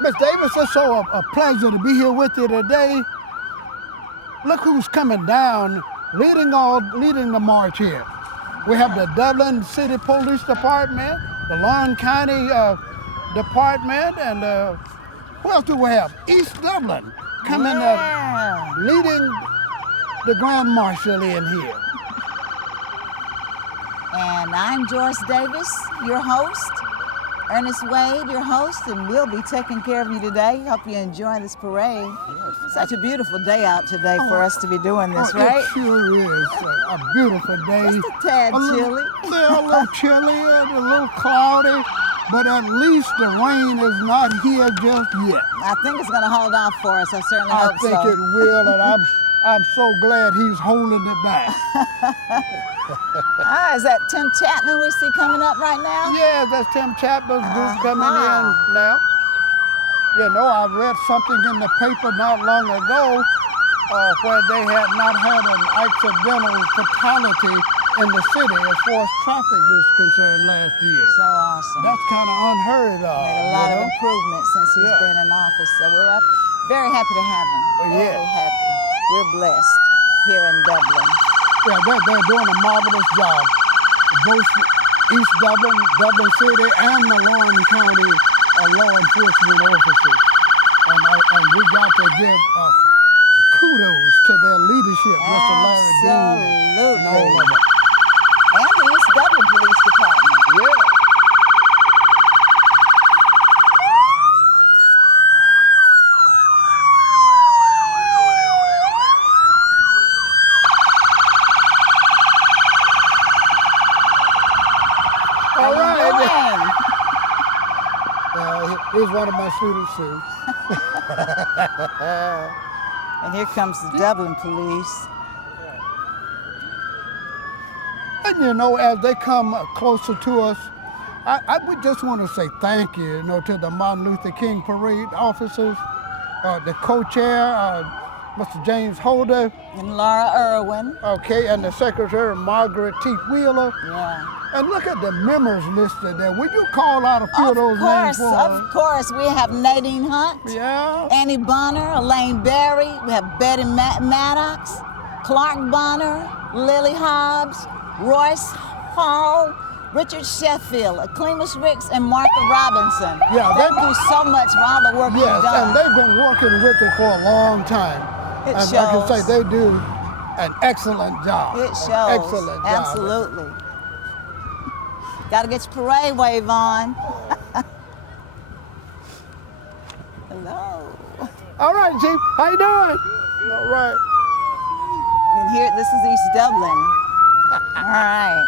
Miss Davis, it's so a pleasure to be here with you today. Look who's coming down, leading the march here. We have the Dublin City Police Department, the Lawrence County Department, and who else do we have? East Dublin coming leading the Grand Marshal in here. And I'm Joyce Davis, your host. Ernest Wade, your host, and we'll be taking care of you today. Hope you enjoy this parade. Such a beautiful day out today for us to be doing this, right? It sure is a beautiful day. Just a tad chilly. Yeah, a little chilly and a little cloudy, but at least the rain is not here just yet. I think it's going to hold off for us. I certainly hope so. I think it will, and I'm so glad he's holding it back. Is that Tim Chapman we see coming up right now? Yeah, that's Tim Chapman's group coming in now. You know, I read something in the paper not long ago where they had not had an accidental fatality in the city as far as traffic is concerned last year. So awesome. That's kind of unheard of. Made a lot of improvement since he's been in office, so we're very happy to have him. Very happy. We're blessed here in Dublin. Yeah, they're doing a marvelous job. Both East Dublin, Dublin City, and the Lawrence County law enforcement officers. And we got to give kudos to their leadership, Mr. Larry Dean. Absolutely. And all of it. And the East Dublin Police Department. Yeah. He's one of my students too. And here comes the Dublin Police. And you know, as they come closer to us, I would just want to say thank you, to the Martin Luther King Parade officers, the co-chair, Mr. James Holder. And Laura Irwin. Okay, and the secretary, Margaret T. Wheeler. Yeah. And look at the members listed there. Would you call out a few of those names for us? Of course. We have Nadine Hunt, Annie Bonner, Elaine Berry. We have Betty Maddox, Clark Bonner, Lily Hobbs, Royce Hall, Richard Sheffield, Clemus Ricks, and Martha Robinson. Yeah, Thank you so much for all the work you've done. Yes, and they've been working with it for a long time. It and shows. like I say, they do an excellent job. It shows. Excellent job. Absolutely. Got to get your parade wave on. Hello. All right, Chief. How you doing? All right. And here, this is East Dublin. All right.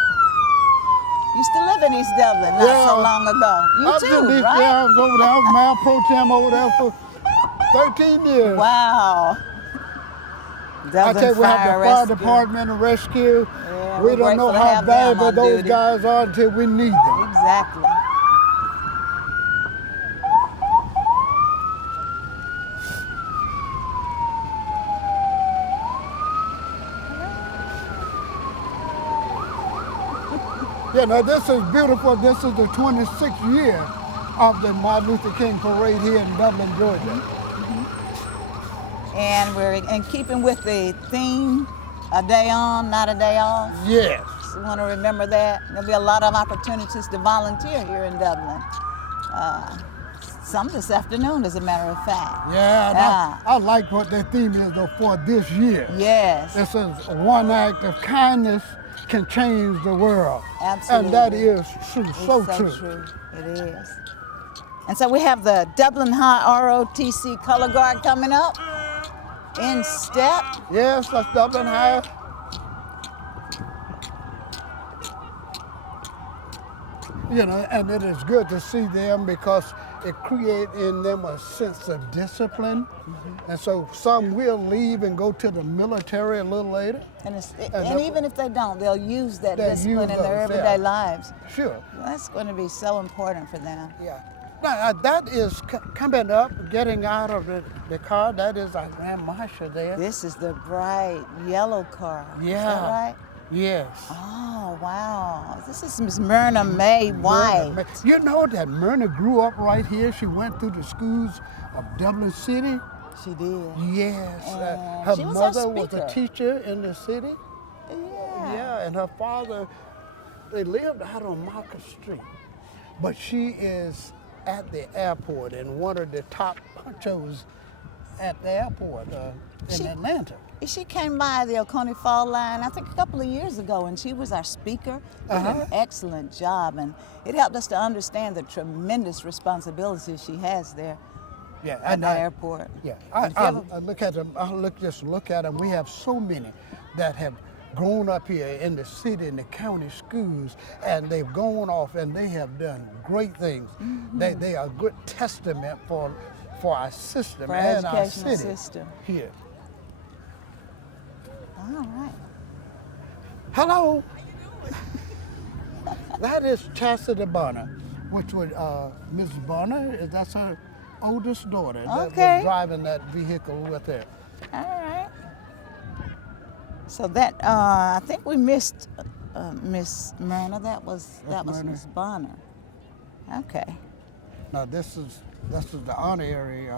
Used to live in East Dublin not so long ago. You too, right? Yeah, I was over there. I was mayor pro tem over there for 13 years. Wow. I tell you, we have the fire department and rescue. Yeah, we don't know how valuable those guys are until we need them. Exactly. This is beautiful. This is the 26th year of the Martin Luther King Parade here in Dublin, Georgia. And we're in keeping with the theme, a day on, not a day off. Yes. So we want to remember that. There'll be a lot of opportunities to volunteer here in Dublin. Some this afternoon, as a matter of fact. Yeah, I like what their theme is though for this year. Yes. This is one act of kindness can change the world. Absolutely. And that is true, so true. It is. And so we have the Dublin High ROTC Color Guard coming up. In step. Yes, that's Dublin High. And it is good to see them because it creates in them a sense of discipline. And so some will leave and go to the military a little later. And even if they don't, they'll use that discipline in their everyday lives. Sure. That's going to be so important for them. Yeah. Now, that is coming up, getting out of the car. That is our Grand Marshal there. This is the bright yellow car. Yeah. Is that right? Yes. Oh, wow. This is Miss Myrna Mae White. You know that Myrna grew up right here. She went through the schools of Dublin City. She did. Yes. And Her she was mother our was a speaker. teacher in the city. Yeah. Yeah, and her father, they lived out on Market Street. But she is at the airport and one of the top honchos at the airport in Atlanta. She came by the Oconee Fall line, I think a couple of years ago, and she was our speaker. Did an excellent job, and it helped us to understand the tremendous responsibility she has there at the airport. Yeah, I look at them. Just look at them. We have so many that have grown up here in the city and the county schools, and they've gone off and they have done great things. They are a good testament for our system for and our educational city system here. All right. Hello. That is Chastity Bonner, which would Mrs. Bonner, that's her oldest daughter that was driving that vehicle with her. All right. So that I think we missed Miss Myrna. That was Miss Bonner. Okay. Now this is the honorary.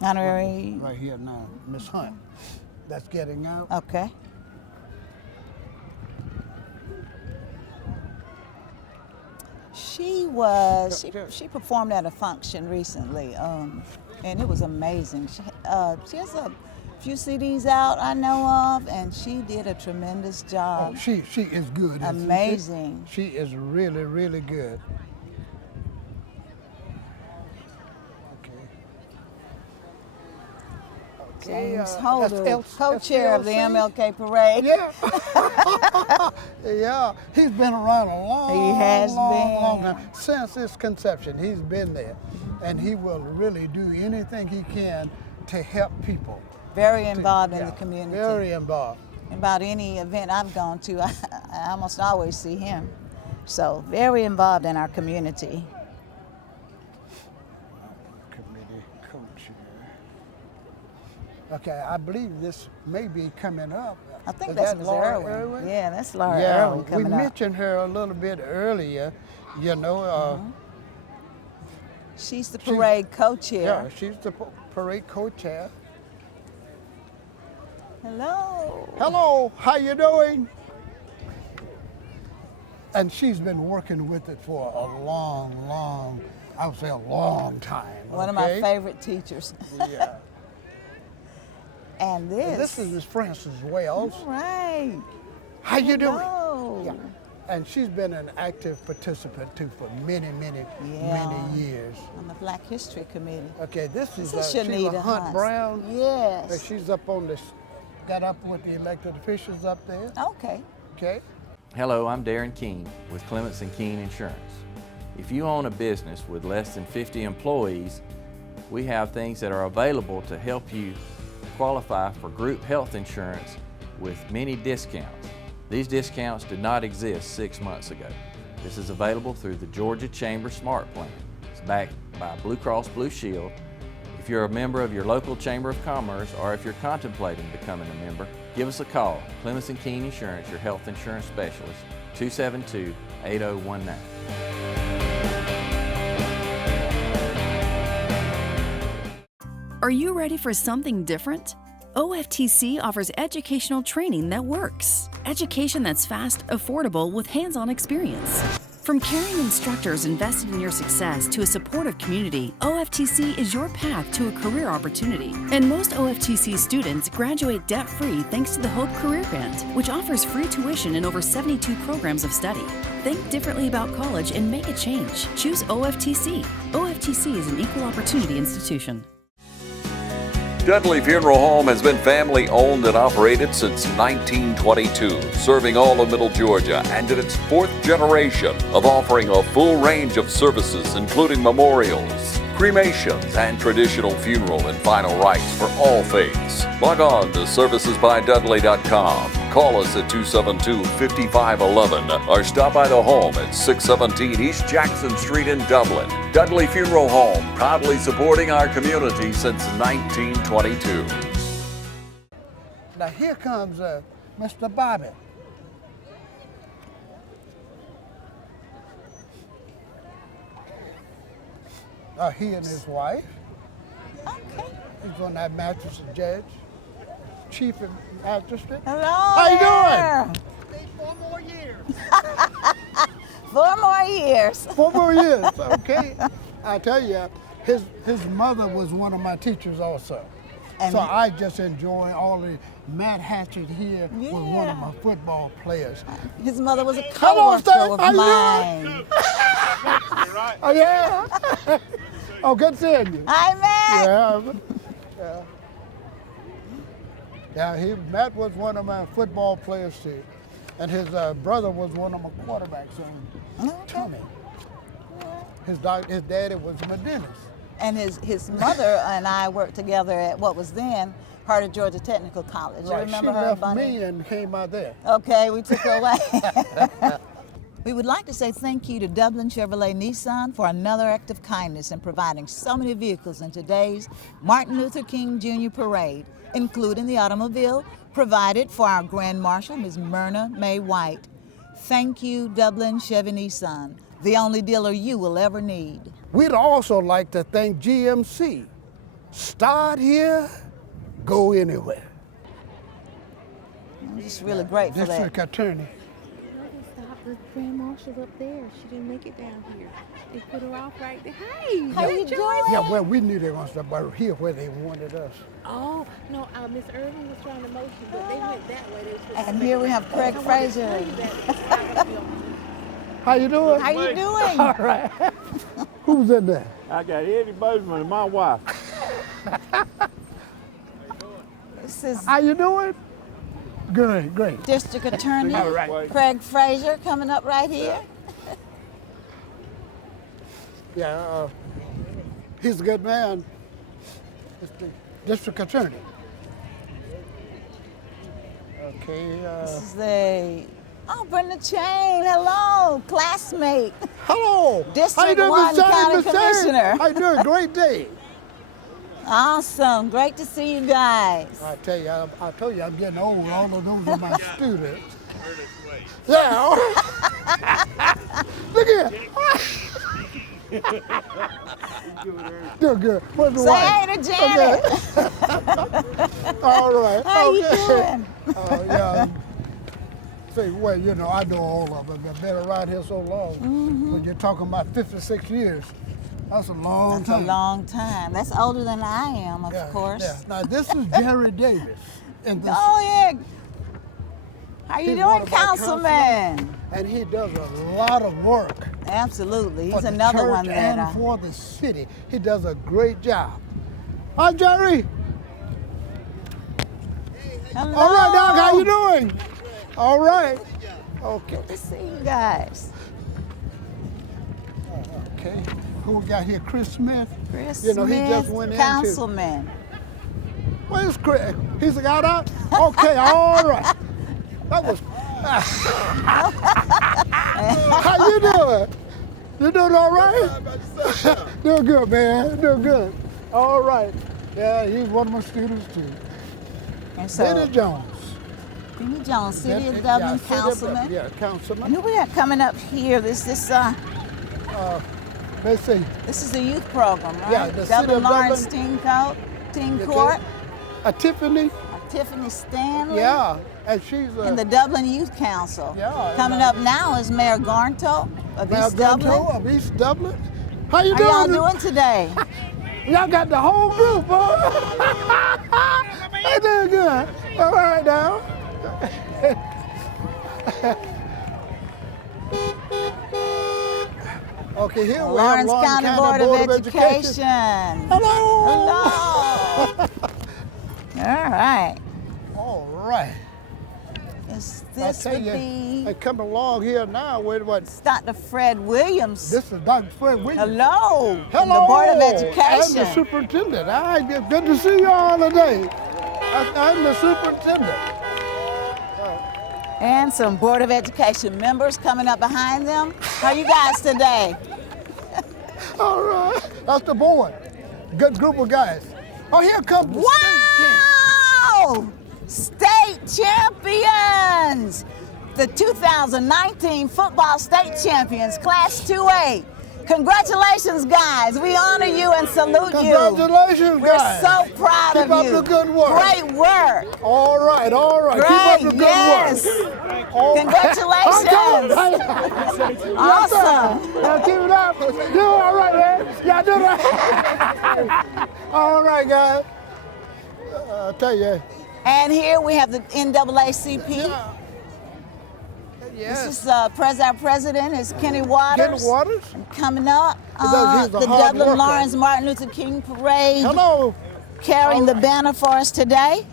Honorary. Right here now, Miss Hunt. That's getting out. Okay. She performed at a function recently, and it was amazing. She has a few CDs out I know of, and she did a tremendous job. Oh, she is good. Amazing. She is really, really good. James Holder, co-chair of the MLK Parade. Yeah. Yeah, he's been around a long time. Since its conception, he's been there. And he will really do anything he can to help people. Very involved in the community. Very involved. About any event I've gone to, I almost always see him. So very involved in our community. Okay, I believe this may be coming up. I think that's Ms. Irwin. Yeah, that's Laura Irwin coming up. We mentioned her a little bit earlier, you know. She's the parade co-chair. Yeah, she's the parade co-chair. Hello. Hello, how you doing? And she's been working with it for a long, I would say a long time. One of my favorite teachers. Yeah. And this is Miss Frances Wells. All right. How you doing? Yeah. And she's been an active participant too for many years. On the Black History Committee. Okay, this is Shanita Hunt Brown. Yes. She's up on this, got up with the elected officials up there. Okay. Okay. Hello, I'm Darren Keene with Clements & Keene Insurance. If you own a business with less than 50 employees, we have things that are available to help you qualify for group health insurance with many discounts. These discounts did not exist 6 months ago. This is available through the Georgia Chamber Smart Plan. It's backed by Blue Cross Blue Shield. If you're a member of your local Chamber of Commerce or if you're contemplating becoming a member, give us a call. Clements & Keene Insurance, your health insurance specialist, 272-8019. Are you ready for something different? OFTC offers educational training that works. Education that's fast, affordable, with hands-on experience. From caring instructors invested in your success to a supportive community, OFTC is your path to a career opportunity. And most OFTC students graduate debt-free thanks to the Hope Career Grant, which offers free tuition in over 72 programs of study. Think differently about college and make a change. Choose OFTC. OFTC is an equal opportunity institution. Dudley Funeral Home has been family owned and operated since 1922, serving all of Middle Georgia and in its 4th generation of offering a full range of services including memorials, cremations, and traditional funeral and final rites for all faiths. Log on to servicesbydudley.com. Call us at 272-5511 or stop by the home at 617 East Jackson Street in Dublin. Dudley Funeral Home, proudly supporting our community since 1922. Now here comes Mr. Bobby. He and his wife. Okay. He's on that magistrate judge, chief magistrate. Hello. How you doing? 4 more years. 4 more years. 4 more years. Okay. I tell you, his mother was one of my teachers also. And so I just enjoy all the Matt Hatchett here with one of Yeah. my football players. His mother was a Hello, co-worker sir. of How you mine. Oh, yeah. Oh, good seeing you. Hi, Matt. Yeah, Matt was one of my football players too. And his brother was one of my quarterbacks, Tommy. His daddy was Medina. And his mother and I worked together at what was then part of Georgia Technical College. You remember she her, left Bunny? me and came out there. Okay, we took her away. We would like to say thank you to Dublin Chevrolet Nissan for another act of kindness in providing so many vehicles in today's Martin Luther King Jr. Parade, including the automobile provided for our Grand Marshal, Ms. Myrna May White. Thank you, Dublin Chevy Nissan, the only dealer you will ever need. We'd also like to thank GMC. Start here, go anywhere. I'm just really grateful that. District Attorney. The Grand Marshal's up there. She didn't make it down here. They put her off right there. Hey, How you doing? Yeah, well, we knew they were going to stop by here where they wanted us. Oh, no, Miss Irving was trying to motion, but they went that way. They were supposed And to here make we it have right. Craig I wanted to Fraser. tell you that it's not gonna be on me. How you doing? How you doing? All right. Who's in there? I got Eddie Bozeman and my wife. This is How you doing? Good, great. District Attorney All right. Craig Fraser coming up right here. Yeah, he's a good man. District Attorney. Okay. This is Brenda Chain. Hello, classmate. Hello. District How you doing, 1 Miss Jane? County Miss Jane? Commissioner. How you doing? Great day. Awesome. Great to see you guys. I tell you, I told you I'm getting old. All of those are my students. Yeah. Look here. Doing good. What's the Say wife? hey to Janet. All right. How you okay. doing? Yeah. Say, well, you know, I know all of them. I've been around here so long. When you're talking about 56 years, that's a long That's time. a long time. That's older than I am, of course. Yeah. Now, this is Jerry Davis. In this, Oh, yeah. How you he's doing, one of our Councilman? and he does a lot of work. Absolutely. For He's the another church one that and for the city. He does a great job. Hi, Jerry. Hello. All right, Doc, how you doing? All right. Okay. Good to see you guys. Okay. Who we got here? Chris Smith. Chris You know, he Smith, just went in, too. Councilman. Where's Chris? He's got out? Okay, all right. That was. How you doing? You doing all right? Doing good, man. Doing good. All right. Yeah, he's one of my students too. And so, Benny Jones. Benny Jones, City of Yeah, Dublin City of Councilman. Dublin, Yeah, And councilman. who we have coming up here? This Let's see. is a youth program, right? Yeah, the City Dublin of Lawrence Dublin. Teen Okay. Court. Tiffany. Tiffany Stanley. Yeah, and she's And the Dublin Youth Council. Yeah, Coming up now is Mayor Garnto of East Dublin. of East Dublin. How you How doing? y'all doing today? Y'all got the whole group, huh? They doing good. All right now. Okay, here we have Lawrence County Board of Education. Hello. Hello. All right. All right. This I tell would you, be they come along here now with what? Dr. Fred Williams. This is Dr. Fred Williams. Hello. Hello. From the Board of I'm Education. the superintendent. All right, good to see you all today. I'm the superintendent. And some Board of Education members coming up behind them. How you guys today? All right. That's the board. Good group of guys. Oh, here comes the state team. Wow! State champions! The 2019 football state champions, Class 2A. Congratulations, guys. We honor you and salute you. Congratulations, We're guys. so proud Keep of up you. the good work. Great work. All right, all right. Great, Keep up the good yes. work. All Congratulations. Awesome. Now keep it up. Do all right, man. Yeah, do that. All right, guys. I'll tell you. And here we have the NAACP. Yeah. Yes. This is our president is Kenny Waters. Kenny Waters. Coming up. He's a The hard Dublin worker. Lawrence Martin Luther King Parade. Hello. Carrying the banner for us today.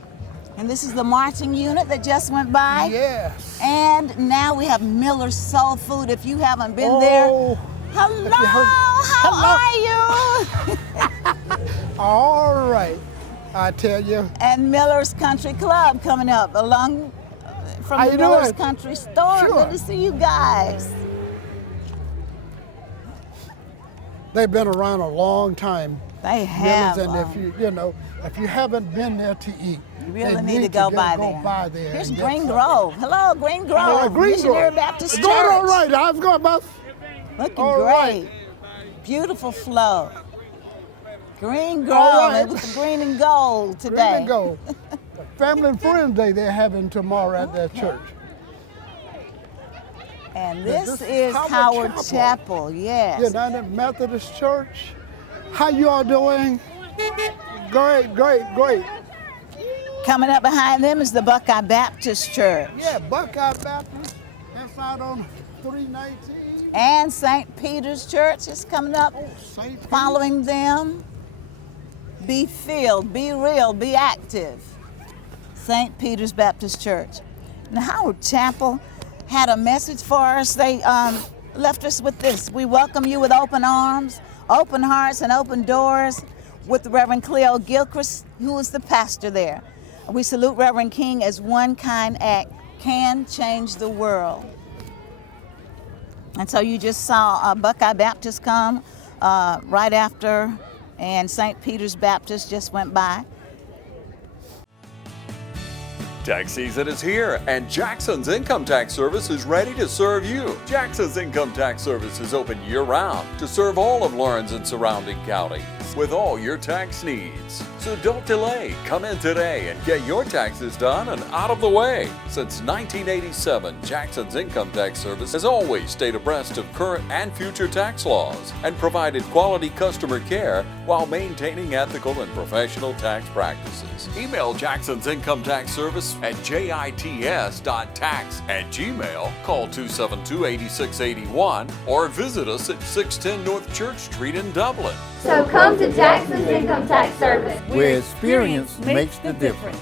And this is the marching unit that just went by. Yes. And now we have Miller's Soul Food. If you haven't been there, hello, how are you? All right, I tell you. And Miller's Country Club coming up along from How the you Miller's doing? Country Store. Sure. Good to see you guys. They've been around a long time. They have. Miller's, and if you haven't been there to eat, you really then need to go by there. Here's Green Grove. Hello, Green Grove. Green Missionary Grove. Baptist It's Church. going all right. I was going about. Looking all great. right. Beautiful flow. Green All Grove right. with the green and gold today. Green and gold. Family and Friends Day they're having tomorrow at their church. And this This is Howard Chapel, yes. United Methodist Church. How you all doing? Great, great, great. Coming up behind them is the Buckeye Baptist Church. Yeah, Buckeye Baptist. That's out on 319. And St. Peter's Church is coming up, St. Peter. following them. Be filled, be real, be active. St. Peter's Baptist Church. Now, Howard Chapel had a message for us. They left us with this. We welcome you with open arms, open hearts, and open doors with Reverend Cleo Gilchrist, who is the pastor there. We salute Reverend King as one kind act can change the world. And so you just saw Buckeye Baptist come right after, and St. Peter's Baptist just went by. Tax season is here, and Jackson's Income Tax Service is ready to serve you. Jackson's Income Tax Service is open year-round to serve all of Lawrence and surrounding counties with all your tax needs. So don't delay. Come in today and get your taxes done and out of the way. Since 1987, Jackson's Income Tax Service has always stayed abreast of current and future tax laws and provided quality customer care while maintaining ethical and professional tax practices. Email Jackson's Income Tax Service at jits.tax@gmail, call 272-8681, or visit us at 610 North Church Street in Dublin. So come to Jackson's Income Tax Service, where experience makes the difference.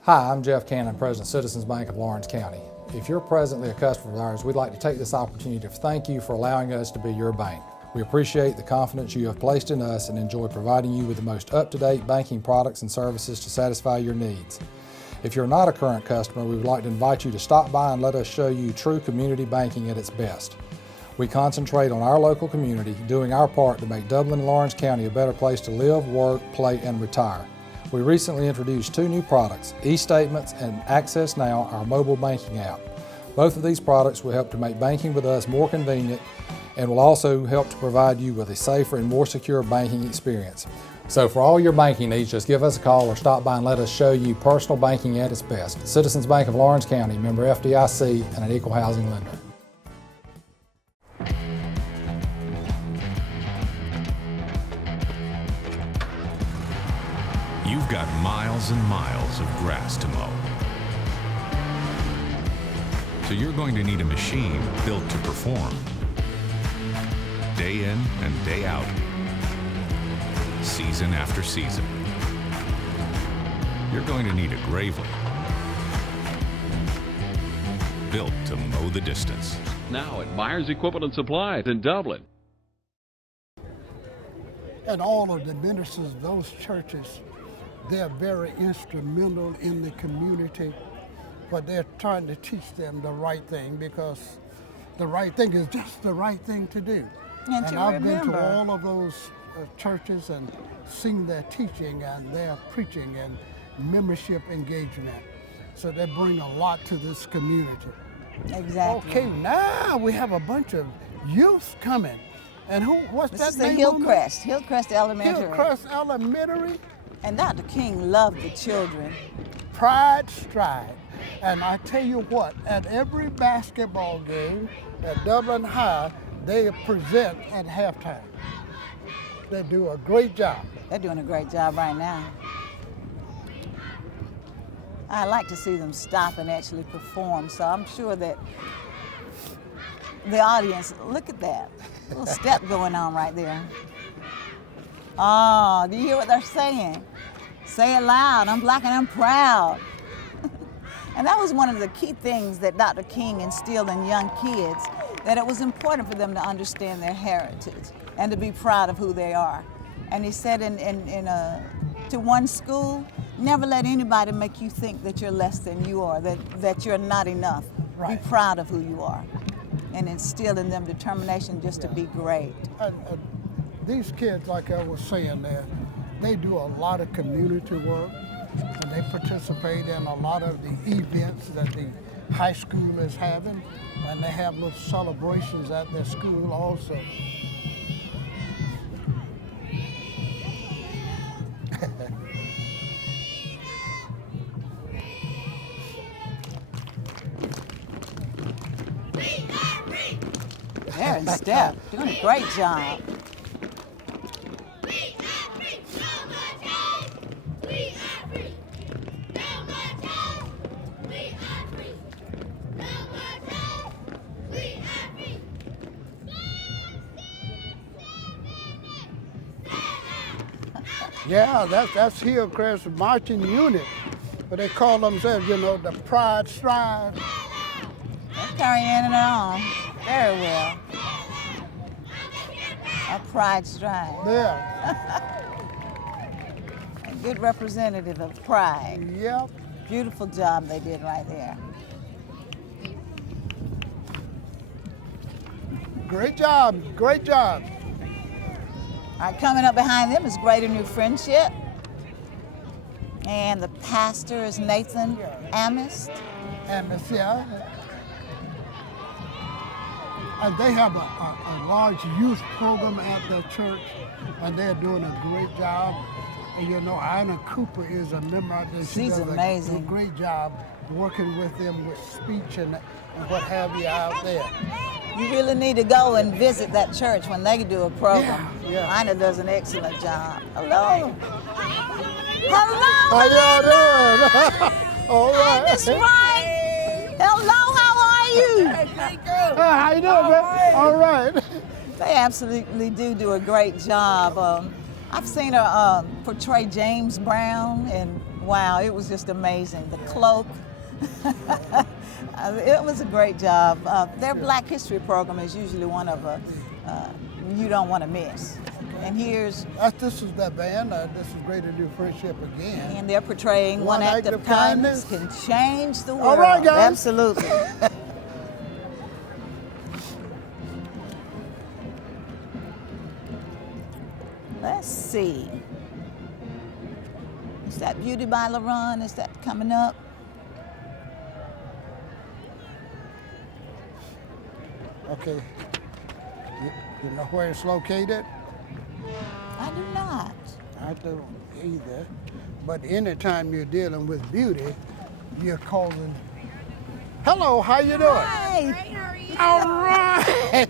Hi, I'm Jeff Cannon, President of Citizens Bank of Lawrence County. If you're presently a customer of ours, we'd like to take this opportunity to thank you for allowing us to be your bank. We appreciate the confidence you have placed in us and enjoy providing you with the most up-to-date banking products and services to satisfy your needs. If you're not a current customer, we would like to invite you to stop by and let us show you true community banking at its best. We concentrate on our local community, doing our part to make Dublin and Lawrence County a better place to live, work, play, and retire. We recently introduced two new products, eStatements and Access Now, our mobile banking app. Both of these products will help to make banking with us more convenient and will also help to provide you with a safer and more secure banking experience. So for all your banking needs, just give us a call or stop by and let us show you personal banking at its best. Citizens Bank of Lawrence County, member FDIC, and an equal housing lender. You've got miles and miles of grass to mow. So you're going to need a machine built to perform. Day in and day out. Season after season. You're going to need a Gravely. Built to mow the distance. Now at Myers Equipment and Supplies in Dublin. And all of the ministers of those churches, they're very instrumental in the community, but they're trying to teach them the right thing, because the right thing is just the right thing to do. And I've been to all of those churches and seen their teaching and their preaching and membership engagement. So they bring a lot to this community. Exactly. Okay, now we have a bunch of youth coming. And what's This that is the name? Hillcrest Elementary. Hillcrest Elementary. And Dr. King loved the children. Pride, stride. And I tell you what, at every basketball game at Dublin High, they present at halftime. They do a great job. They're doing a great job right now. I like to see them stop and actually perform, so I'm sure that the audience, look at that little step going on right there. Oh, do you hear what they're saying? Say it loud, I'm Black and I'm proud. And that was one of the key things that Dr. King instilled in young kids, that it was important for them to understand their heritage and to be proud of who they are. And he said to one school, never let anybody make you think that you're less than you are, that you're not enough. Right. Be proud of who you are and instill in them determination just to be great. These kids, like I was saying there, they do a lot of community work, and they participate in a lot of the events that the high school is having, and they have little celebrations at their school also. They're in step, doing a great job. Yeah, that's Hillcrest marching unit, but they call themselves, the Pride Stride. They're carrying it on very well. A Pride Stride. Yeah. A good representative of pride. Yep. Beautiful job they did right there. Great job, great job. All right, coming up behind them is Greater New Friendship. And the pastor is Nathan Amist. Amist, yeah. And they have a large youth program at their church, and they're doing a great job. And Ina Cooper is a member out there. She's amazing. A great job working with them with speech and what have you out there. You really need to go and visit that church when they do a program. Yeah. Ina does an excellent job. Hello. Hello. How y'all doing? All right. That's right. Hello, how are you? How you doing, man? All right. They absolutely do a great job. I've seen her portray James Brown, and wow, it was just amazing. The cloak. It was a great job. Their Black History program is usually one of you don't want to miss. And here's... This is that band. This is Greater New Friendship again. And they're portraying one act of kindness can change the world. All right, guys. Absolutely. Let's see. Is that Beauty by LaRon? Is that coming up? Okay. You know where it's located? I do not. I don't either. But anytime you're dealing with beauty, you're calling. Hello, how you doing? Hi. Great, how are you? All right.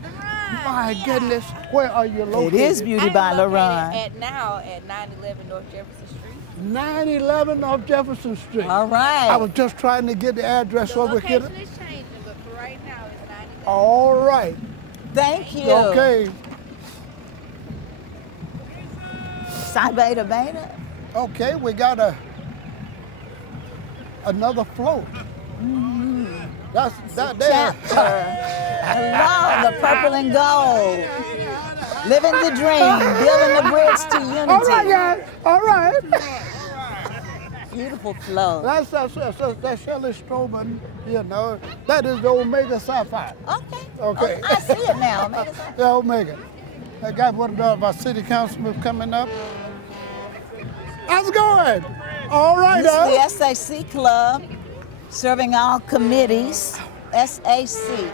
My goodness, where are you located? It is Beauty by LaRon. At 911 North Jefferson Street. 911 North Jefferson Street. All right. I was just trying to get the address The over here. location is changing, but for right now it's 911. All right. Thank you. Okay. Psi Beta Beta. Okay, we got another float. Mm-hmm. That's that there. Hello, the purple and gold. Living the dream, building the bridge to unity. All right, guys. All right. Beautiful flow. That's Shelley Strobin, That is the Omega Sapphire. Okay. Okay. Oh, I see it now. Omega Sapphire. Yeah, Omega. I got one of our city councilmen coming up. How's it going? All right, This is the SAC Club, serving all committees. SAC.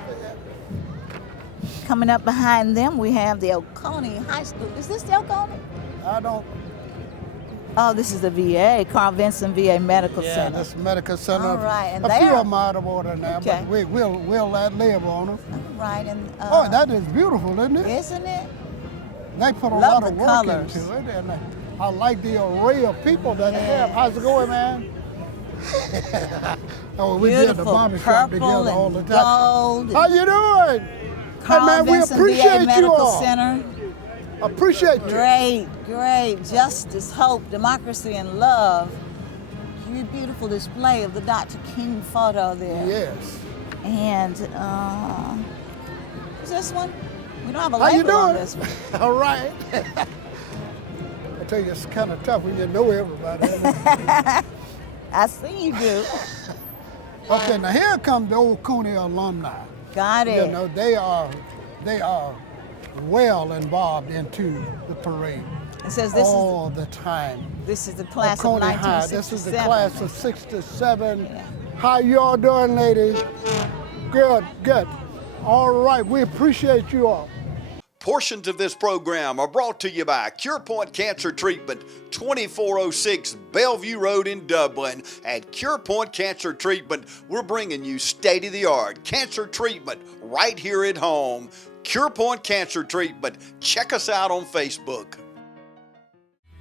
Coming up behind them, we have the Oconee High School. Is this the Oconee? I don't. Oh, this is the VA, Carl Vinson VA Medical Yeah, Center. this medical center. All right, and a few there- of them out of order now, Okay. but we'll let live on them. Right, and Oh, that is beautiful, isn't it? isn't it? They put a Love lot of the work colors. into it, and I like the array of people that they have. How's it going, man? Oh, we did the Beautiful barbershop purple together all the and time. gold. How you doing? Carl Hey, man, we Vinson VA appreciate you Medical all. Center. Appreciate you. Great, great. Justice, hope, democracy, and love. Beautiful display of the Dr. King photo there. Yes. And who's this one? We don't have a How you label on doing? this one. All right. I tell you, it's kind of tough when you know everybody. I see you do. Okay, now here comes the old Cooney alumni. Got it. You know, they are well involved into the parade. It says this all the time. This is the class of Oconee High. 1967. This is the class of 67. Yeah. How y'all doing, ladies? Good, good. All right, we appreciate you all. Portions of this program are brought to you by CurePoint Cancer Treatment, 2406 Bellevue Road in Dublin. At CurePoint Cancer Treatment, we're bringing you state-of-the-art cancer treatment right here at home. CurePoint Cancer Treatment. Check us out on Facebook.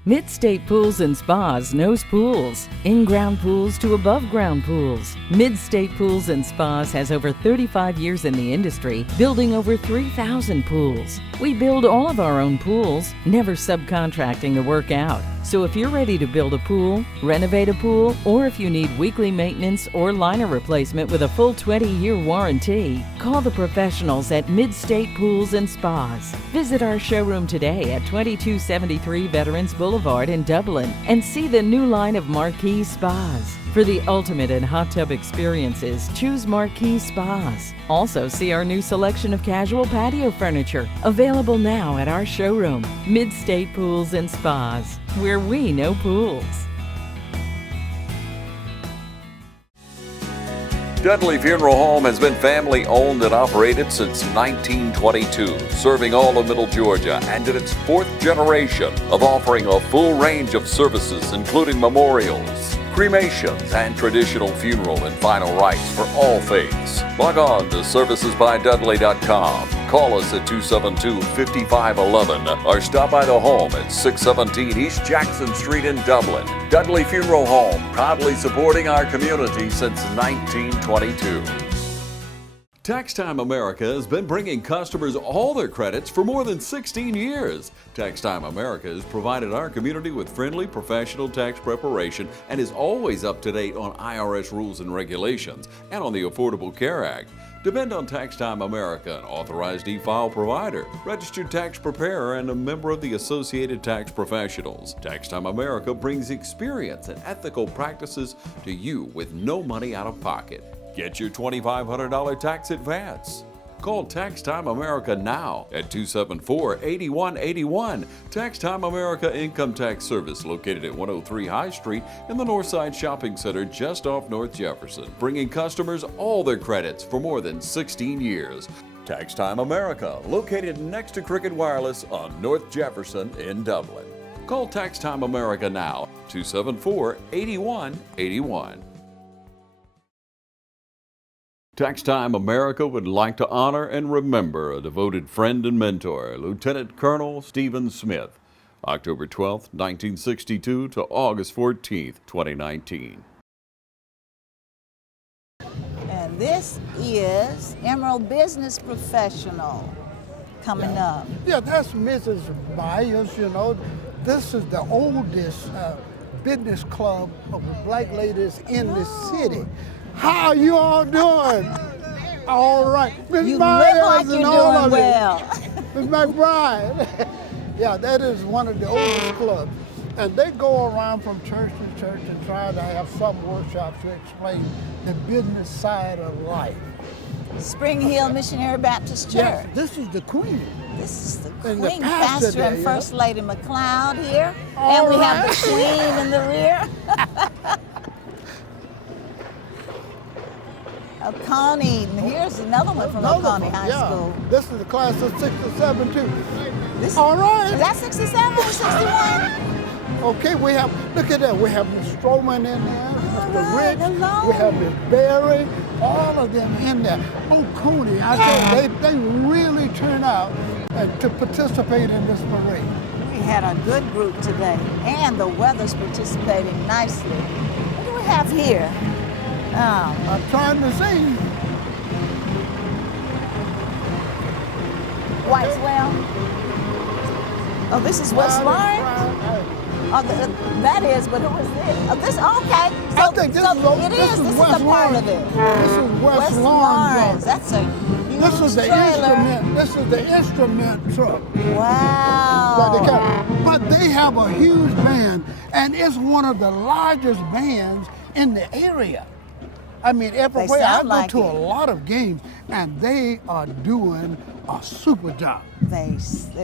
Mid-State Pools and Spas knows pools, in-ground pools to above-ground pools. Mid-State Pools and Spas has over 35 years in the industry, building over 3,000 pools. We build all of our own pools, never subcontracting the work out. So if you're ready to build a pool, renovate a pool, or if you need weekly maintenance or liner replacement with a full 20-year warranty, call the professionals at Mid-State Pools and Spas. Visit our showroom today at 2273 Veterans Boulevard in Dublin and see the new line of Marquee Spas. For the ultimate in hot tub experiences, choose Marquee Spas. Also see our new selection of casual patio furniture, available now at our showroom, Mid-State Pools and Spas, where we know pools. Dudley Funeral Home has been family owned and operated since 1922, serving all of Middle Georgia and in its fourth generation of offering a full range of services including memorials, cremations, and traditional funeral and final rites for all faiths. Log on to servicesbydudley.com. Call us at 272-5511 or stop by the home at 617 East Jackson Street in Dublin. Dudley Funeral Home, proudly supporting our community since 1922. Tax Time America has been bringing customers all their credits for more than 16 years. Tax Time America has provided our community with friendly, professional tax preparation and is always up to date on IRS rules and regulations and on the Affordable Care Act. Depend on Tax Time America, an authorized e-file provider, registered tax preparer, and a member of the Associated Tax Professionals. Tax Time America brings experience and ethical practices to you with no money out of pocket. Get your $2,500 tax advance. Call Tax Time America now at 274-8181. Tax Time America Income Tax Service, located at 103 High Street in the Northside Shopping Center just off North Jefferson, bringing customers all their credits for more than 16 years. Tax Time America, located next to Cricket Wireless on North Jefferson in Dublin. Call Tax Time America now, 274-8181. Tax Time America would like to honor and remember a devoted friend and mentor, Lieutenant Colonel Stephen Smith, October 12, 1962 to August 14, 2019. And this is Emerald Business Professional coming up. Yeah, that's Mrs. Myers, you know. This is the oldest business club of black ladies in the city. How are you all doing? All right. Miss You Myers look like and you're all doing of well. Miss McBride. Yeah, that is one of the oldest clubs. And they go around from church to church and try to have some workshops to explain the business side of life. Spring Hill Missionary Baptist Church. Yes, this is the Queen. This is the And the Queen, pastor Pastor and there, First Lady McLeod here. All and we right. have the Queen in the rear. Oconee. And here's another one from Oconee High School. This is the class of 67 too. This, all right. Is that 67 or 61? Okay, we have, look at that. We have Miss Stroman in there, Mr. Rich, we have Miss Berry, all of them in there. Oconee, I tell you, they really turn out to participate in this parade. We had a good group today, and the weather's participating nicely. What do we have here? I'm trying to see. Whiteswell. Oh, this is West Lawrence? Oh, that is, but who is this? Oh, this, okay. So, I think this is this is a part of it. This is West Lawrence. That's a huge This is the trailer. instrument. This is the instrument truck. Wow. But they have a huge band, and it's one of the largest bands in the area. I mean, everywhere I go to a lot of games, and they are doing a super job. They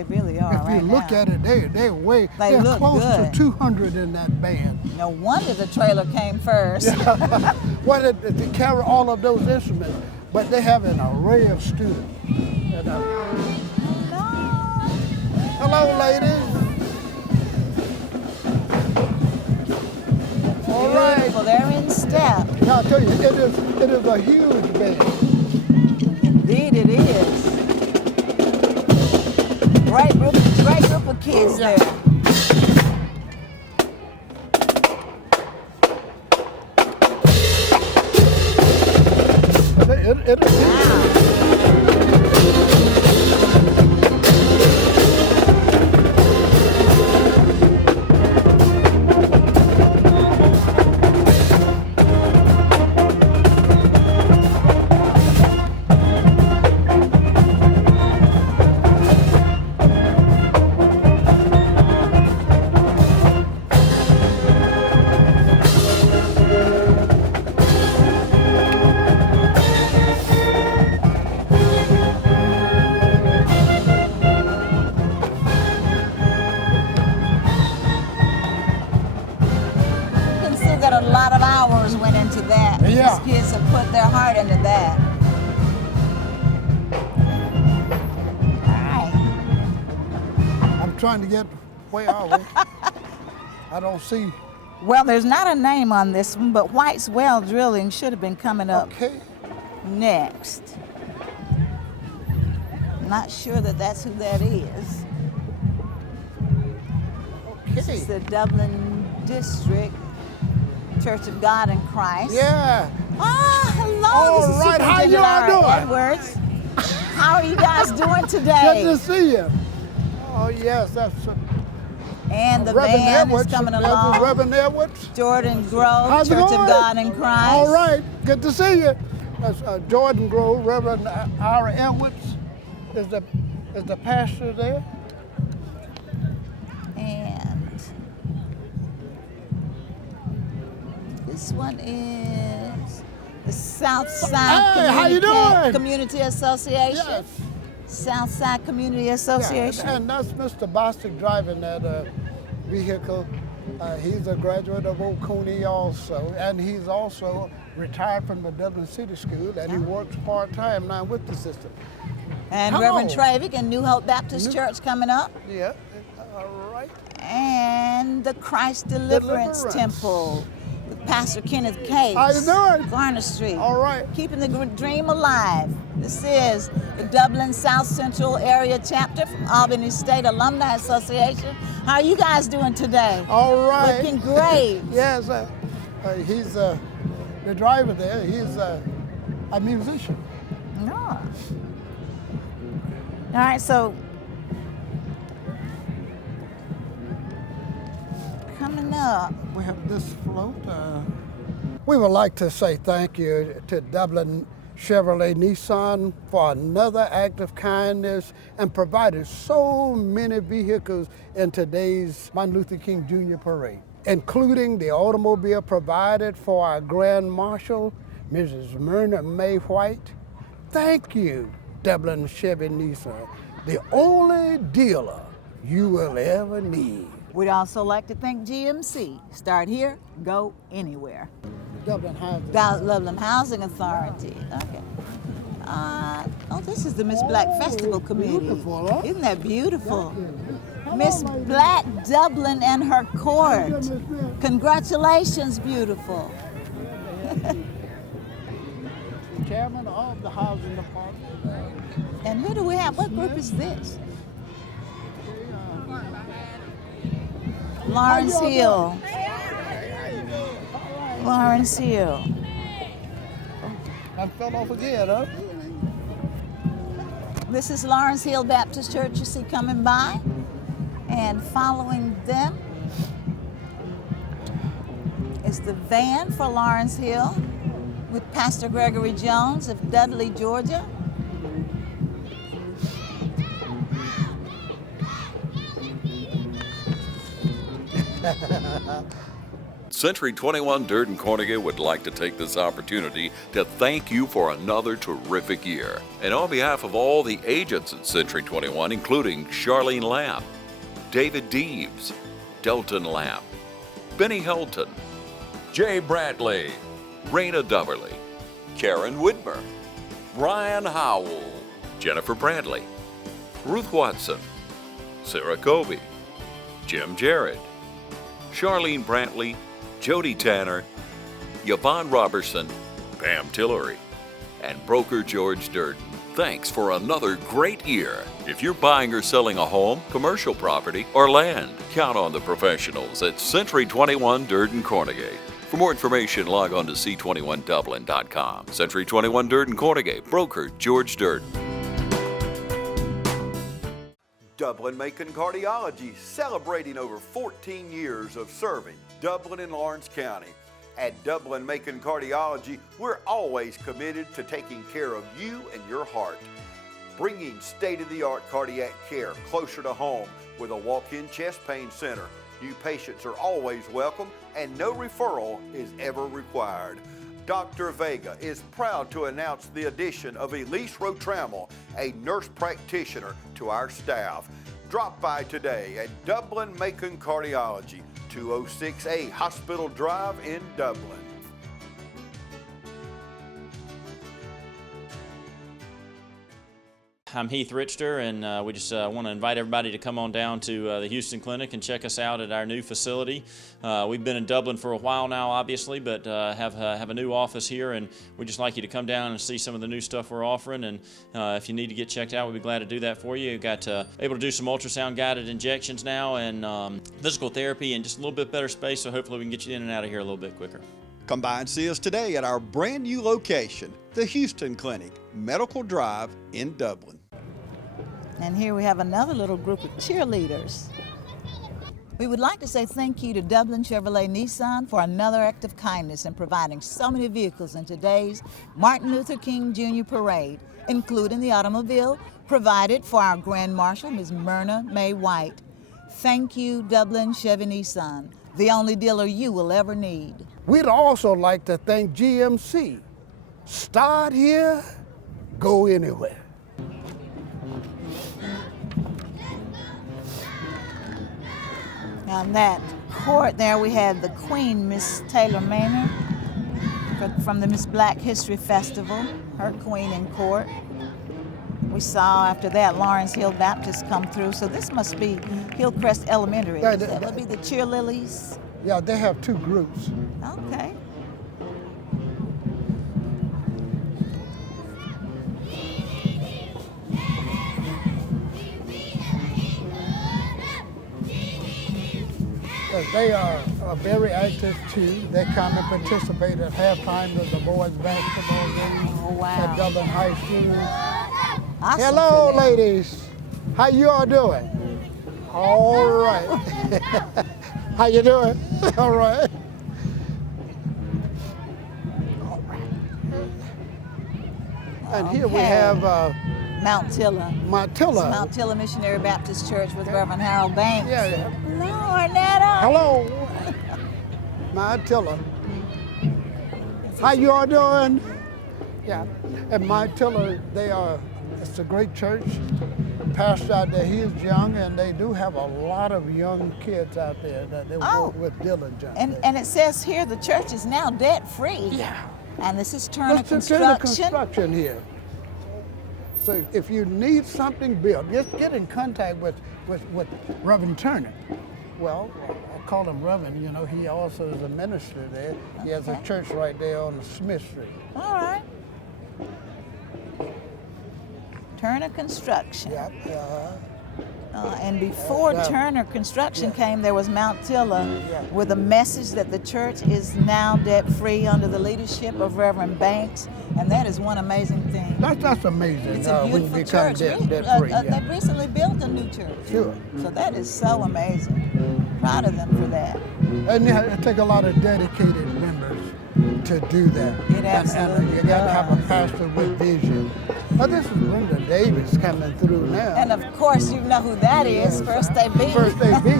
really are. If you look at it, they're close to 200 in that band. No wonder the trailer came first. Yeah. Well, they carry all of those instruments, but they have an array of students. Hello, ladies. All right. Beautiful. They're in step. Now, I'll tell you, it is a huge band. Indeed, it is. Great group of kids there. These kids have put their heart into that. All right. I'm trying to get, where are we? I don't see. Well, there's not a name on this one, but White's Well Drilling should have been coming up next. Not sure that that's who that is. Okay. This is the Dublin District Church of God in Christ. Yeah. Ah, hello. All this is right, how you all doing? Edwards. How are you guys doing today? Good to see you. Oh, yes, that's... And the Reverend band Edwards, is coming along. Reverend Edwards. Jordan Grove, How's Church of God in Christ. All right, good to see you. That's Jordan Grove, Reverend Ira Edwards is the pastor there. And this one is the Southside Community Association. Yes. Southside Community Association. Yeah, and that's Mr. Bostic driving that vehicle. He's a graduate of Oconee also, and he's also retired from the Dublin City School, and he works part-time now with the system. And Reverend Travick and New Hope Baptist Church coming up. Yeah, all right. And the Christ Deliverance Temple with Pastor Kenneth Case. How you doing? Garner Street. All right. Keeping the dream alive. This is the Dublin South Central Area Chapter from Albany State Alumni Association. How are you guys doing today? All right. Looking great. Yes, he's the driver there. He's a musician. No. All right, so coming up, we have this float. We would like to say thank you to Dublin Chevrolet Nissan for another act of kindness and provided so many vehicles in today's Martin Luther King Jr. Parade, including the automobile provided for our Grand Marshal, Mrs. Myrna Mae White. Thank you, Dublin Chevy Nissan, the only dealer you will ever need. We'd also like to thank GMC. Start here, go anywhere. Dublin Housing. Dublin Housing Authority. Okay. Oh, this is the Miss Black Festival Committee. Beautiful, huh? Isn't that beautiful? Miss Black Dublin and her court. Congratulations, beautiful. Chairman of the Housing Department. And who do we have? What group is this? Lawrence Hill. Lawrence Hill. I fell off again, huh? This is Lawrence Hill Baptist Church you see coming by. And following them is the van for Lawrence Hill with Pastor Gregory Jones of Dudley, Georgia. Century 21 Durden Cornegay would like to take this opportunity to thank you for another terrific year. And on behalf of all the agents at Century 21, including Charlene Lamb, David Deeves, Delton Lamb, Benny Helton, Jay Bradley, Raina Duberly, Karen Widmer, Brian Howell, Jennifer Bradley, Ruth Watson, Sarah Colby, Jim Jarrett, Charlene Brantley, Jody Tanner, Yvonne Robertson, Pam Tillery, and broker George Durden. Thanks for another great year. If you're buying or selling a home, commercial property, or land, count on the professionals at Century 21 Durden Cornegay. For more information, log on to c21dublin.com. Century 21 Durden Cornegay, broker George Durden. Dublin Macon Cardiology, celebrating over 14 years of serving Dublin and Lawrence County. At Dublin Macon Cardiology, we're always committed to taking care of you and your heart. Bringing state-of-the-art cardiac care closer to home with a walk-in chest pain center. New patients are always welcome and no referral is ever required. Dr. Vega is proud to announce the addition of Elise Rotrammel, a nurse practitioner, to our staff. Drop by today at Dublin Macon Cardiology, 206A Hospital Drive in Dublin. I'm Heath Richter, and we just want to invite everybody to come on down to the Houston Clinic and check us out at our new facility. We've been in Dublin for a while now, obviously, but have a new office here, and we'd just like you to come down and see some of the new stuff we're offering. And if you need to get checked out, we'd be glad to do that for you. We've got able to do some ultrasound-guided injections now, and physical therapy, and just a little bit better space, so hopefully we can get you in and out of here a little bit quicker. Come by and see us today at our brand new location, the Houston Clinic, Medical Drive in Dublin. And here we have another little group of cheerleaders. We would like to say thank you to Dublin Chevrolet Nissan for another act of kindness in providing so many vehicles in today's Martin Luther King Jr. Parade, including the automobile provided for our Grand Marshal, Ms. Myrna May White. Thank you, Dublin Chevy Nissan, the only dealer you will ever need. We'd also like to thank GMC. Start here, go anywhere. On that court there, we had the Queen, Miss Taylor Maynard, from the Miss Black History Festival, her queen in court. We saw after that Lawrence Hill Baptist come through, so this must be Hillcrest Elementary. That would be the cheerlilies? Yeah, they have two groups. Okay. They are very active too. They come and participate at halftime of the boys' basketball game at Dublin High School. Awesome. Hello, ladies. How you all doing? All right. How you doing? All right. And here we have Mount Tilla. Mount Tilla. Mount Tilla Missionary Baptist Church with Reverend Harold Banks. Yeah. Hello, Arnetta. Hello. Mount Tilla. How you all doing? Yeah. And Mount Tilla, it's a great church, pastor out there, he's young, and they do have a lot of young kids out there that they work with diligently. And it says here the church is now debt-free. Yeah. And this is Turner Construction. Turner Construction here. So if you need something built, just get in contact with Reverend Turner. Well, I call him Reverend, you know, he also is a minister there. He has a church right there on the Smith Street. All right. Turner Construction. Yep. And before Turner Construction came, there was Mount Tilla with a message that the church is now debt-free under the leadership of Reverend Banks, and that is one amazing thing. That's amazing. It's a beautiful church. Debt-free, They recently built a new church. Sure. So that is so amazing. Proud of them for that. And it takes a lot of dedicated members to do that. It absolutely and you got to have a pastor with vision. Oh, this is Brenda Davis coming through now. And of course, you know who that is, First Day B. First Day B.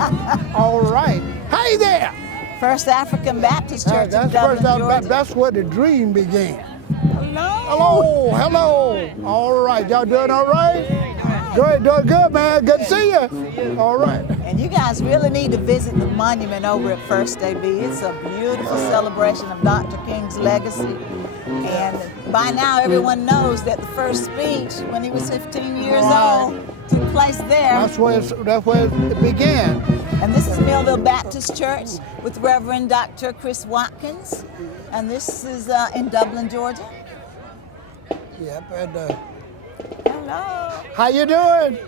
All right. Hey there. First African Baptist Church in Dublin, Georgia. That's where the dream began. Hello. Hello. All right. Y'all doing all right? Good, doing good, man. Good to see you. All right. And you guys really need to visit the monument over at First Day B. It's a beautiful celebration of Dr. King's legacy. And by now, everyone knows that the first speech, when he was 15 years old, took place there. That's where it began. And this is Millville Baptist Church with Reverend Dr. Chris Watkins. And this is in Dublin, Georgia. Yep, and hello. How you doing?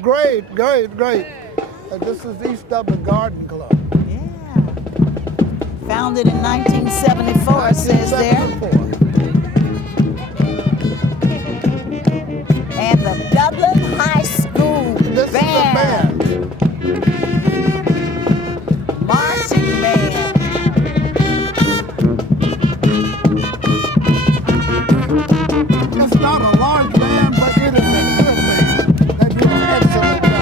Great. This is East Dublin Garden Club. Yeah. Founded in 1974, it says there. And the Dublin High School Band. Marching band. It's not a large band, but it is a good band. They do an excellent job.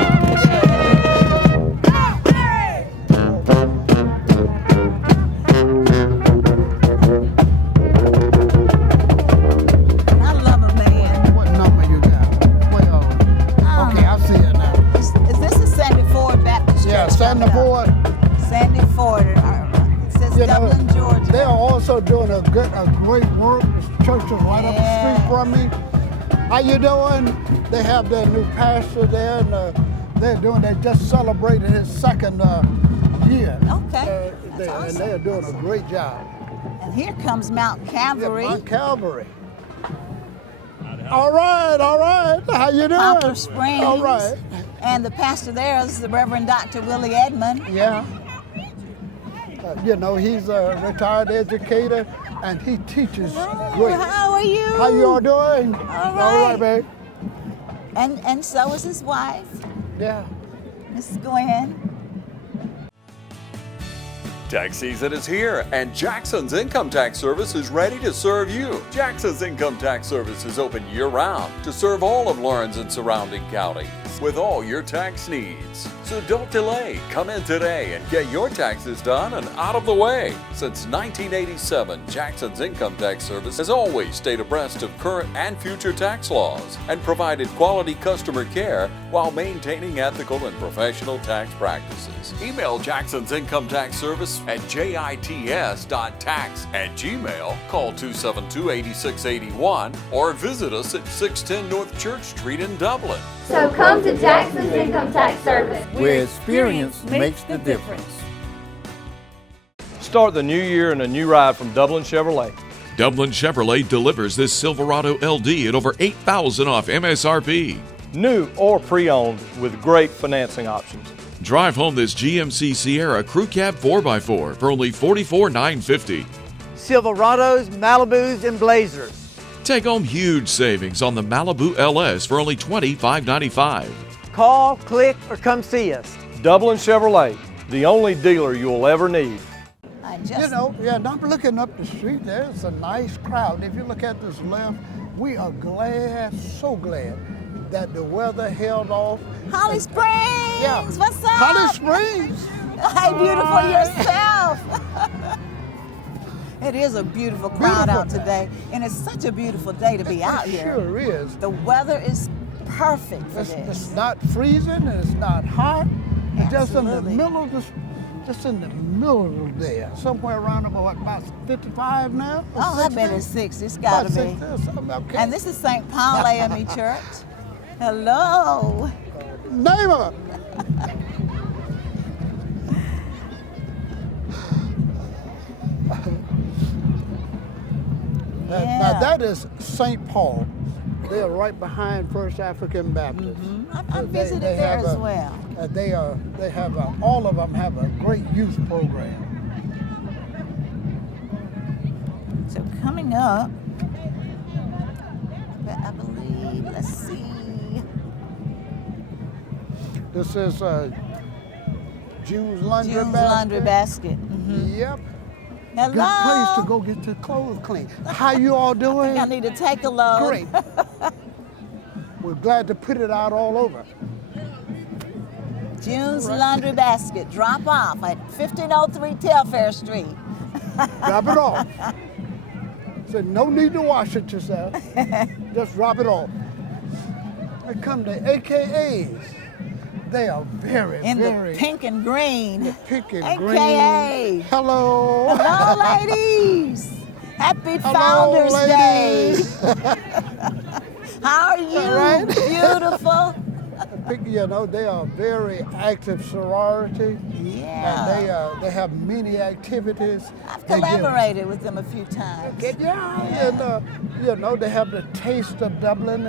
I love a band. What number you got? 12. Okay, I see it now. Is this a Sandy Ford Baptist Church? Yeah, Sandy Ford. Sandy Ford. It says Dublin, Georgia. They are also doing a great work. This church is right up the street from me. How you doing? They have their new pastor there, and they just celebrated his second year. Okay, that's awesome. And they're doing a great job. And here comes Mount Calvary. Yeah, Mount Calvary. All right. How you doing? Poplar Springs. All right. And the pastor there is the Reverend Dr. Willie Edmond. Yeah. You know, he's a retired educator, and he teaches great. How are you? How you all doing? All right, babe. And so is his wife. Yeah. Mrs. Gwen. Tax season is here, and Jackson's Income Tax Service is ready to serve you. Jackson's Income Tax Service is open year-round to serve all of Lawrence and surrounding counties with all your tax needs. So don't delay. Come in today and get your taxes done and out of the way. Since 1987, Jackson's Income Tax Service has always stayed abreast of current and future tax laws and provided quality customer care while maintaining ethical and professional tax practices. Email Jackson's Income Tax Service at jits.tax@gmail, call 272-8681, or visit us at 610 North Church Street in Dublin. So come to Jackson's Income Tax Service, where experience makes the difference. Start the new year in a new ride from Dublin Chevrolet. Dublin Chevrolet delivers this Silverado LD at over $8,000 off MSRP. New or pre-owned with great financing options. Drive home this GMC Sierra Crew Cab 4x4 for only $44,950. Silverados, Malibus, and Blazers. Take home huge savings on the Malibu LS for only $25,995. Call, click, or come see us. Dublin Chevrolet, the only dealer you'll ever need. You know, I'm looking up the street, there's a nice crowd. If you look at this left, we are glad, so glad, that the weather held off. Holly Springs! Yeah. What's up? Holly Springs! Hey, beautiful yourself! It is a beautiful crowd out today, and it's such a beautiful day to be out here. It sure is. The weather is perfect for this. It's not freezing and it's not hot. It's just in the Absolutely. middle of just in the middle there, somewhere around about 55 now. Oh, I bet it's 60. It's got to be. Okay. And this is St. Paul AME Church. Hello. Neighbor. Now that is St. Paul. They are right behind First African Baptist. I visited there as well. All of them have a great youth program. So coming up, I believe, let's see. This is June's Laundry June's Basket. Laundry Basket. Yep. Hello. Good place to go get your clothes clean. How you all doing? I need to take a load. Great. We're glad to put it out all over. June's Laundry Basket. Drop off at 1503 Telfair Street. Drop it off. So no need to wash it yourself. Just drop it off. They come to AKAs. They are very, In very... the pink and green. The pink and AKA. green. Hello. Hello, ladies. Happy Hello, Founders ladies. Day. How are you? Right? Beautiful. You know, they are very active sorority. Yeah. And they have many activities. I've They give- collaborated with them a few times. And you know, they have the taste of Dublin,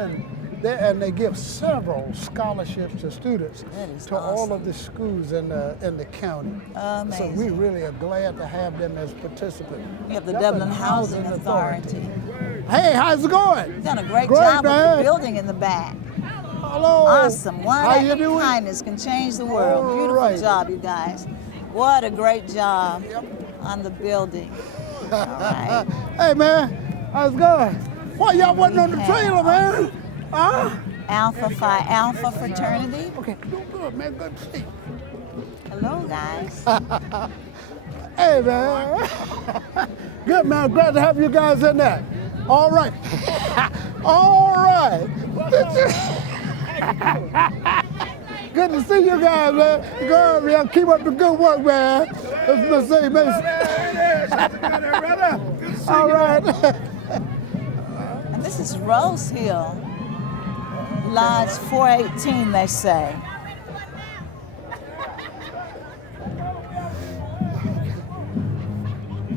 and they give several scholarships to students to all of the schools in the county. Amazing. So we really are glad to have them as participants. You have the Dublin Housing Authority. Hey, how's it going? You've done a great Great, job with man. the building in the back. Hello. Awesome. One How act you of doing? kindness can change the world. All Beautiful right. job, you guys. What a great job on the building. All right. Hey, man, how's it going? Why y'all wasn't on the trailer, man? Huh? Alpha Phi Alpha fraternity. Okay, doing good, man. Good to see you. Hello, guys. Hey, man. Good, man. Glad to have you guys in there. All right. All right. Good to see you guys, man. Good, man. Keep up the good work, man. Let's see, man. All right. And this is Rose Hill. Lodge 418, they say.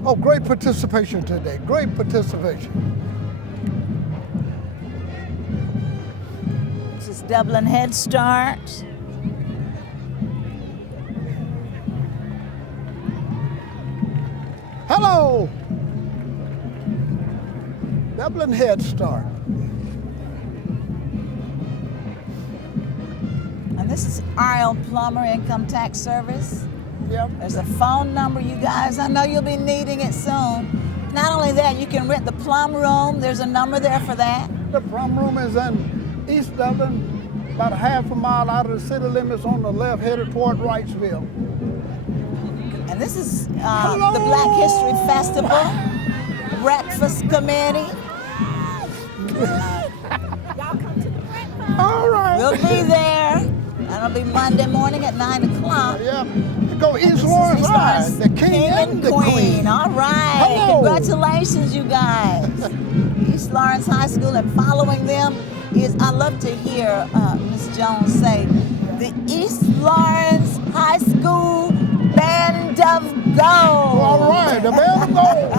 Oh, great participation today. Great participation. This is Dublin Head Start. Hello. Dublin Head Start. And this is RL Plumber Income Tax Service. Yep. There's a phone number, you guys. I know you'll be needing it soon. Not only that, you can rent the plum room. There's a number there for that. The plum room is in East Dublin, about a half a mile out of the city limits on the left, headed toward Wrightsville. And this is the Black History Festival Breakfast Committee. All right. We'll be there. That'll be Monday morning at 9 o'clock. Yeah. Go East Lawrence High, the king and the queen. All right. Hello. Congratulations, you guys. East Lawrence High School, and following them is, I love to hear Ms. Jones say, the East Lawrence High School Band of Gold. All right, the Band of Gold.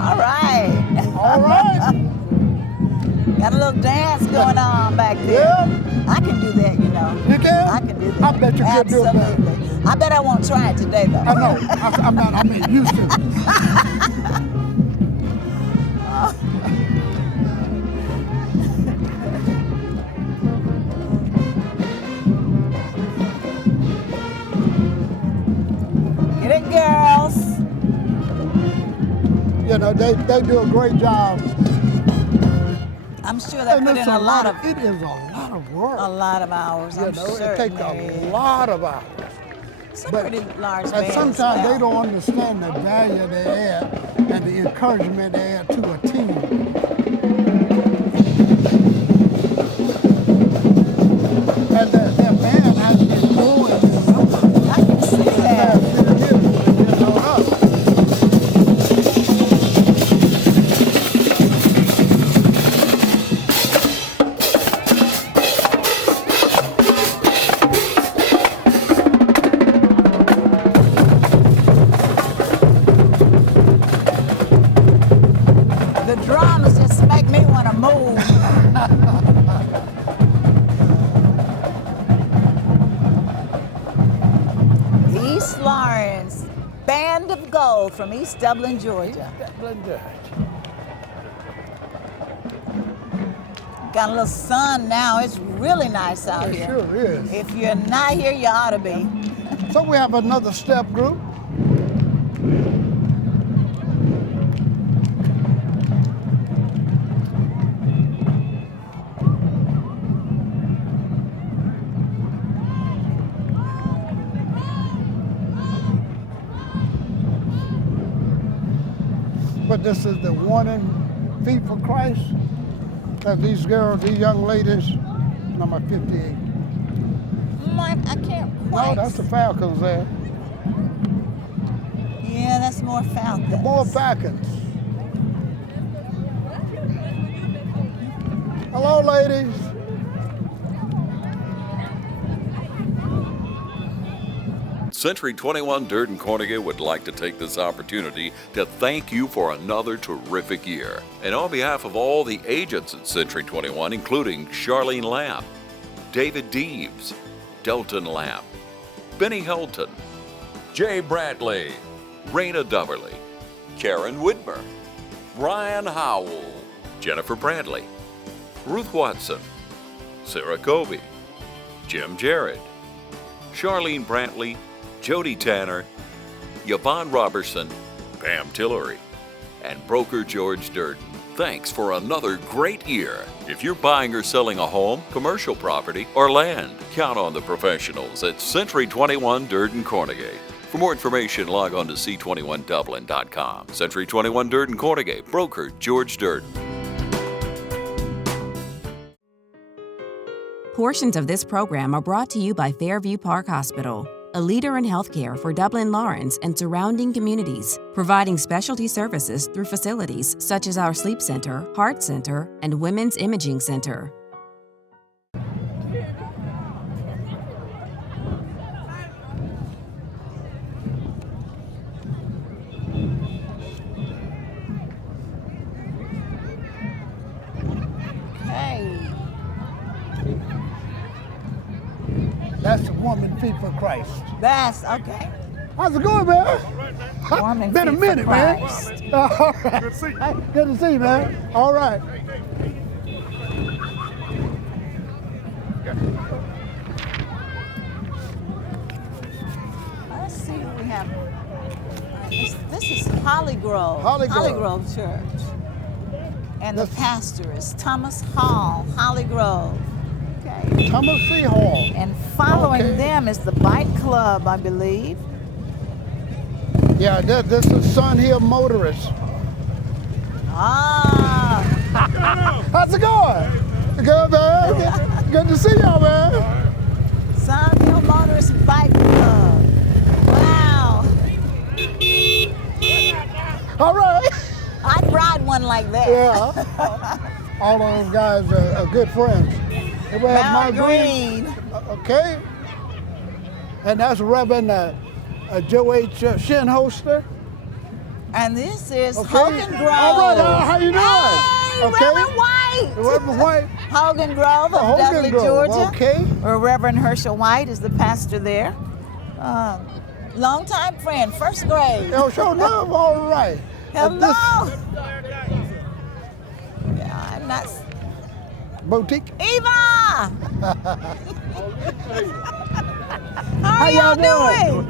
All right. All right. Got a little dance going on back there. Yeah. I can do that, you know. You can? I can do that. I bet you can do it. Absolutely. I bet I won't try it today, though. I know. I'm not. I mean, used to. Get it, girls. You know, they do a great job. I'm sure they And put it's in a lot of it is a lot of work. a lot of hours. You I'm know, certain it takes there a is. lot of hours. It's a pretty large And band as sometimes well. they don't understand the value they add and the encouragement they add to a team. of gold from East Dublin, Georgia. Dublin, Georgia. Got a little sun now. It's really nice out It here. sure is. If you're not here, you ought to be. So we have another step group. But this is the warning feet for Christ. That these girls, these young ladies, number 58. I can't quite. No, that's the Falcons there. Yeah, that's more Falcons. More Falcons. Hello, ladies. Century 21 Durden Cornegay would like to take this opportunity to thank you for another terrific year. And on behalf of all the agents at Century 21, including Charlene Lamb, David Deeves, Delton Lamb, Benny Helton, Jay Bradley, Raina Duberly, Karen Widmer, Brian Howell, Jennifer Bradley, Ruth Watson, Sarah Covey, Jim Jarrett, Charlene Brantley, Jody Tanner, Yvonne Robertson, Pam Tillery, and broker George Durden. Thanks for another great year. If you're buying or selling a home, commercial property, or land, count on the professionals at Century 21 Durden Cornegay. For more information, log on to c21dublin.com. Century 21 Durden Cornegay, broker George Durden. Portions of this program are brought to you by Fairview Park Hospital, a leader in healthcare for Dublin, Lawrence, and surrounding communities, providing specialty services through facilities such as our Sleep Center, Heart Center, and Women's Imaging Center. That's the woman feet for Christ. That's okay. How's it going, man? Woman Been a feet minute, for man. Christ. All right. Good to see you. Good to see you, man. All right. Let's see what we have. This is Holly Grove. Holly Grove Church. And the pastor is Thomas Hall, Holly Grove. Okay. Thomas C. Hall. And following them is the Bike Club, I believe. Yeah, this is Sun Hill Motorist. Ah. How's it going? Good, man. Good to see y'all, man. Sun Hill Motorist Bike Club. Wow. All right. I'd ride one like that. Yeah. All of those guys are good friends. And we have Mount Mount Green. Okay. And that's Reverend Joe H. Shinholster. And this is Hogan Grove. All right, how you doing? Hey, okay. Reverend White. Reverend White. Hogan Grove of Dudley, Grove. Georgia. Okay. Where Reverend Herschel White is the pastor there. Longtime friend, first grade. Oh, sure enough. All right. Hello. Yeah, I'm not. Boutique. Eva. How y'all doing?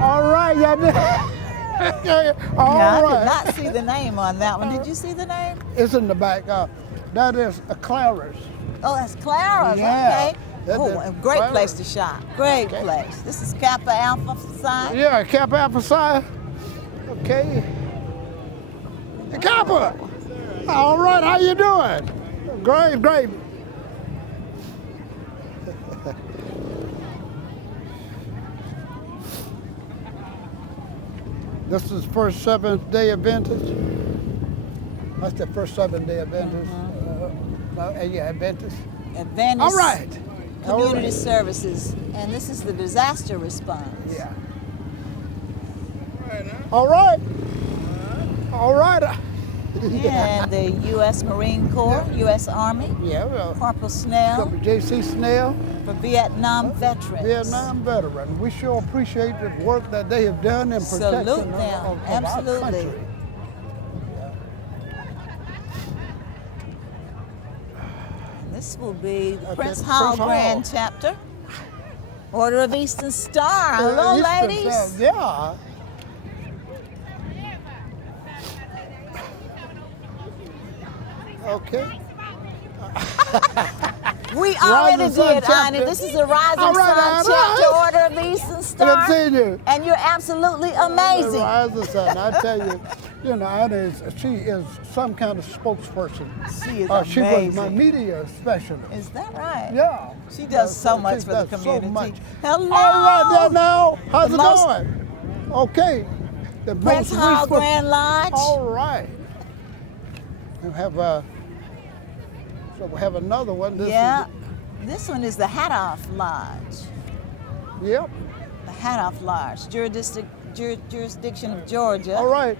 All right, y'all doing? All I right. did not see the name on that one. Did you see the name? It's in the back. That is Clara's. Oh, that's Clara's. Yeah. Okay. Oh, a great Clara's. place to shop. Great place. This is Kappa Alpha Psi. Yeah, Kappa Alpha Psi. Okay. Hey, Kappa. All right, how you doing? Great, great. This is first Seventh-day Adventist. That's the first Seventh-day Adventist. Yeah, Adventist. Adventist. All right. Community Services. And this is the disaster response. Yeah. All right. All right. Yeah, and the U.S. Marine Corps, U.S. Army. Yeah, Corporal Snell. J.C. Snell. For Vietnam veterans. Vietnam veterans. We sure appreciate the work that they have done in protection Salute them. of Absolutely. our country. This will be the Prince Hall Grand Chapter. Order of Eastern Star. Hello, ladies. Yeah. Okay. We already did, Ani. This is the Rising Sun Chapter, Order of the Eastern Star. And you're absolutely amazing. The Rising Sun, I tell you, Anna she is some kind of spokesperson. She is amazing. She was my media specialist. Is that right? Yeah. She does so much for the community. So much. Hello. All right there now. How's it going? Okay. The Prince Hall Grand Lodge. All right. We have so we have another one. This one is the Hatoff Lodge. Yep. The Hatoff Lodge, jurisdiction of Georgia. All right.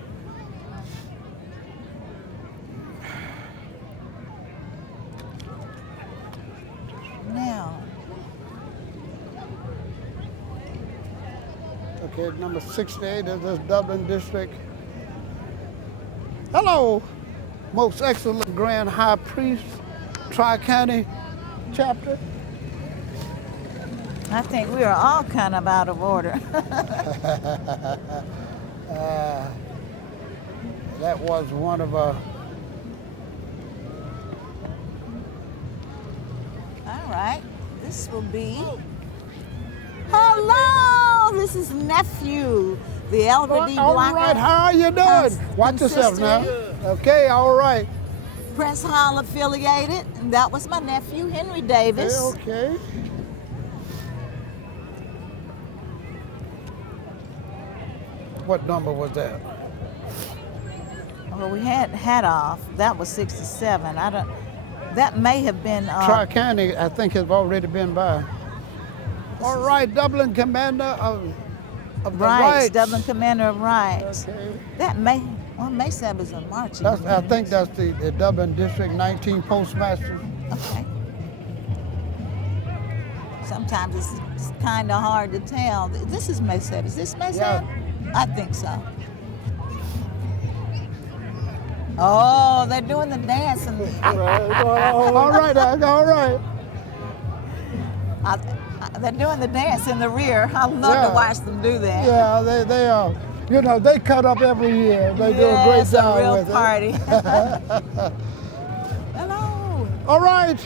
Now. Okay, number 68 is this Dublin district. Hello, most excellent Grand High Priest, Tri-County Chapter. I think we are all kind of out of order. That was one of All right, this will be. Hello, this is nephew, the Elder D. Blocker. All right, how are you doing? Watch yourself now. Okay, all right. Prince Hall affiliated, and that was my nephew, Henry Davis. Okay. What number was that? Well, we had Hatoff. That was 67. That may have been. Tri-County, I think, has already been by. All right, Dublin Commander of the Rights. Dublin Commander of Rights. Okay. That may. Well, Maysab is a marching. I think that's the Dublin District 19 Postmaster. Okay. Sometimes it's kind of hard to tell. This is Maysab. Is this Maysab? Yeah. I think so. Oh, they're doing the dance. All right, all right. They're doing the dance in the rear. I love to watch them do that. Yeah, they are. They cut up every year. They do a great job with it. It's a real party. Hello. All right.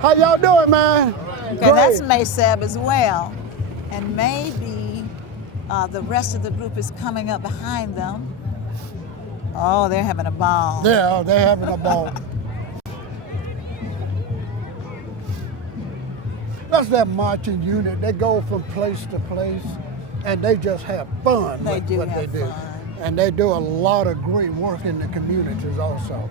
How y'all doing, man? Okay, that's Maysab as well. And maybe the rest of the group is coming up behind them. Oh, they're having a ball. Yeah, they're having a ball. That's that marching unit. They go from place to place, and they just have fun with what they do. And they do a lot of great work in the communities also.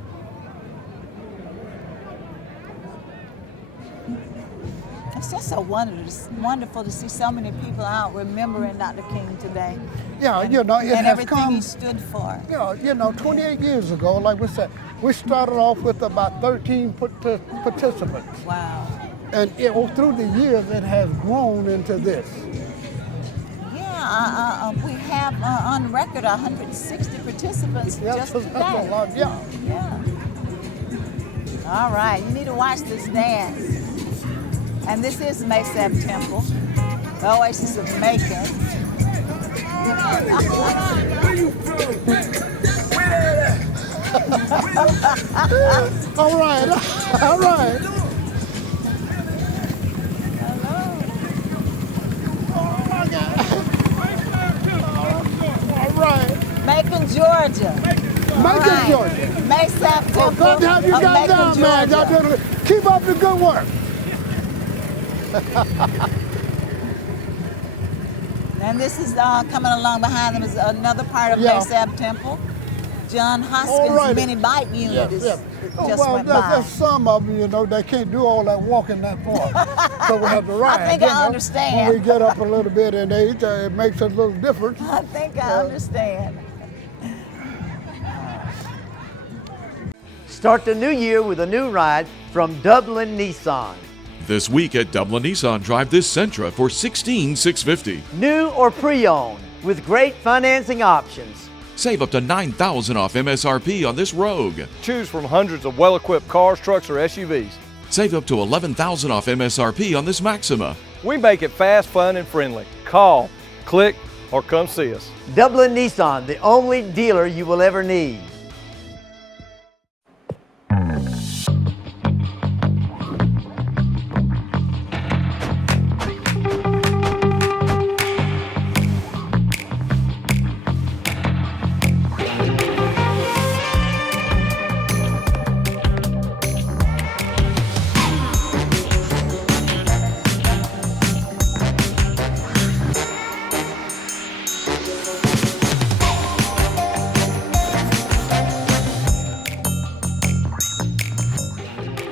It's just so wonderful to see so many people out remembering Dr. King today. Yeah, and, it and has everything come. he stood for. Yeah, 28 years ago, like we said, we started off with about 13 participants. Wow. And through the years, it has grown into this. Yeah, we have on record 160 participants just today. That's a lot, yeah. All right, you need to watch this dance. And this is Maysab Temple, the Oasis of Macon. All right, all right. Macon, Georgia. Macon, Georgia. Maysab Temple. Good to have you guys down, man. Keep up the good work. And this is coming along behind them is another part of Maysab Temple. John Hoskins' mini bike unit just went by. There's some of them, they can't do all that walking that far. So we have to ride. I think I understand. When we get up a little bit in age, it makes a little difference. I think I understand. Start the new year with a new ride from Dublin Nissan. This week at Dublin Nissan, drive this Sentra for $16,650. New or pre-owned with great financing options. Save up to $9,000 off MSRP on this Rogue. Choose from hundreds of well-equipped cars, trucks, or SUVs. Save up to $11,000 off MSRP on this Maxima. We make it fast, fun, and friendly. Call, click, or come see us. Dublin Nissan, the only dealer you will ever need.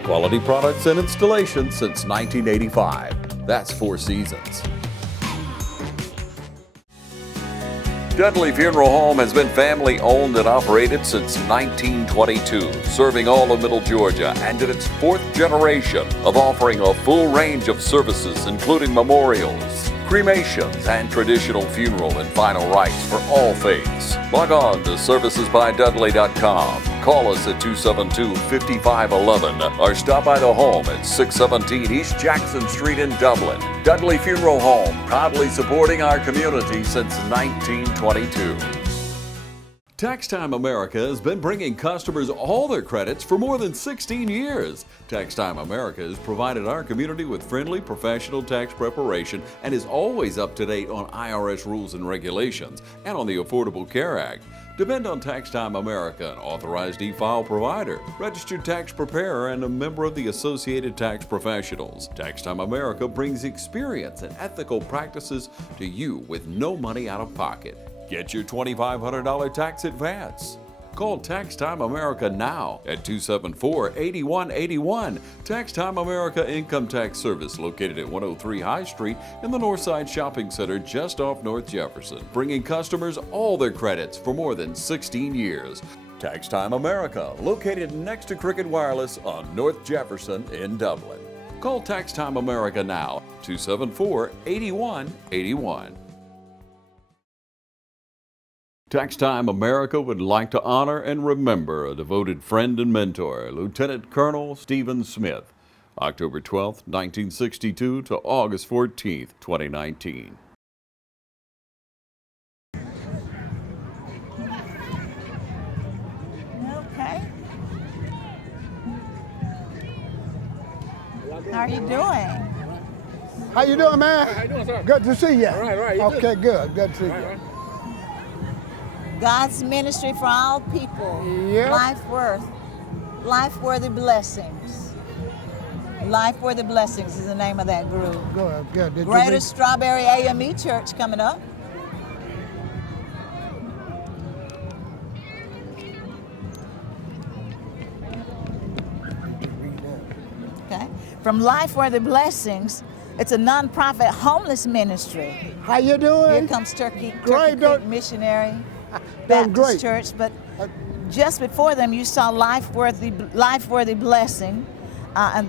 Quality products and installations since 1985. That's Four Seasons. Dudley Funeral Home has been family owned and operated since 1922, serving all of Middle Georgia and in its fourth generation of offering a full range of services including memorials, cremations, and traditional funeral and final rites for all faiths. Log on to servicesbydudley.com. Call us at 272-5511 or stop by the home at 617 East Jackson Street in Dublin. Dudley Funeral Home, proudly supporting our community since 1922. Tax Time America has been bringing customers all their credits for more than 16 years. Tax Time America has provided our community with friendly, professional tax preparation and is always up to date on IRS rules and regulations and on the Affordable Care Act. Depend on Tax Time America, an authorized e-file provider, registered tax preparer, and a member of the Associated Tax Professionals. Tax Time America brings experience and ethical practices to you with no money out of pocket. Get your $2,500 tax advance. Call Tax Time America now at 274-8181. Tax Time America Income Tax Service, located at 103 High Street in the Northside Shopping Center just off North Jefferson, bringing customers all their credits for more than 16 years. Tax Time America, located next to Cricket Wireless on North Jefferson in Dublin. Call Tax Time America now, 274-8181. Tax Time America would like to honor and remember a devoted friend and mentor, Lieutenant Colonel Stephen Smith, October 12, 1962 to August 14, 2019. Okay. How are you doing? How you doing, man? How you doing, sir? Good to see you. All right. Okay, good to see you. God's ministry for all people. Yep. Life-worthy blessings. Life-worthy blessings is the name of that group. Good. Greater Strawberry AME Church coming up. Okay. From Life-worthy blessings, it's a non-profit homeless ministry. How you doing? Here comes Turkey Creek Missionary Baptist Church, but just before them you saw Life-worthy Blessing, a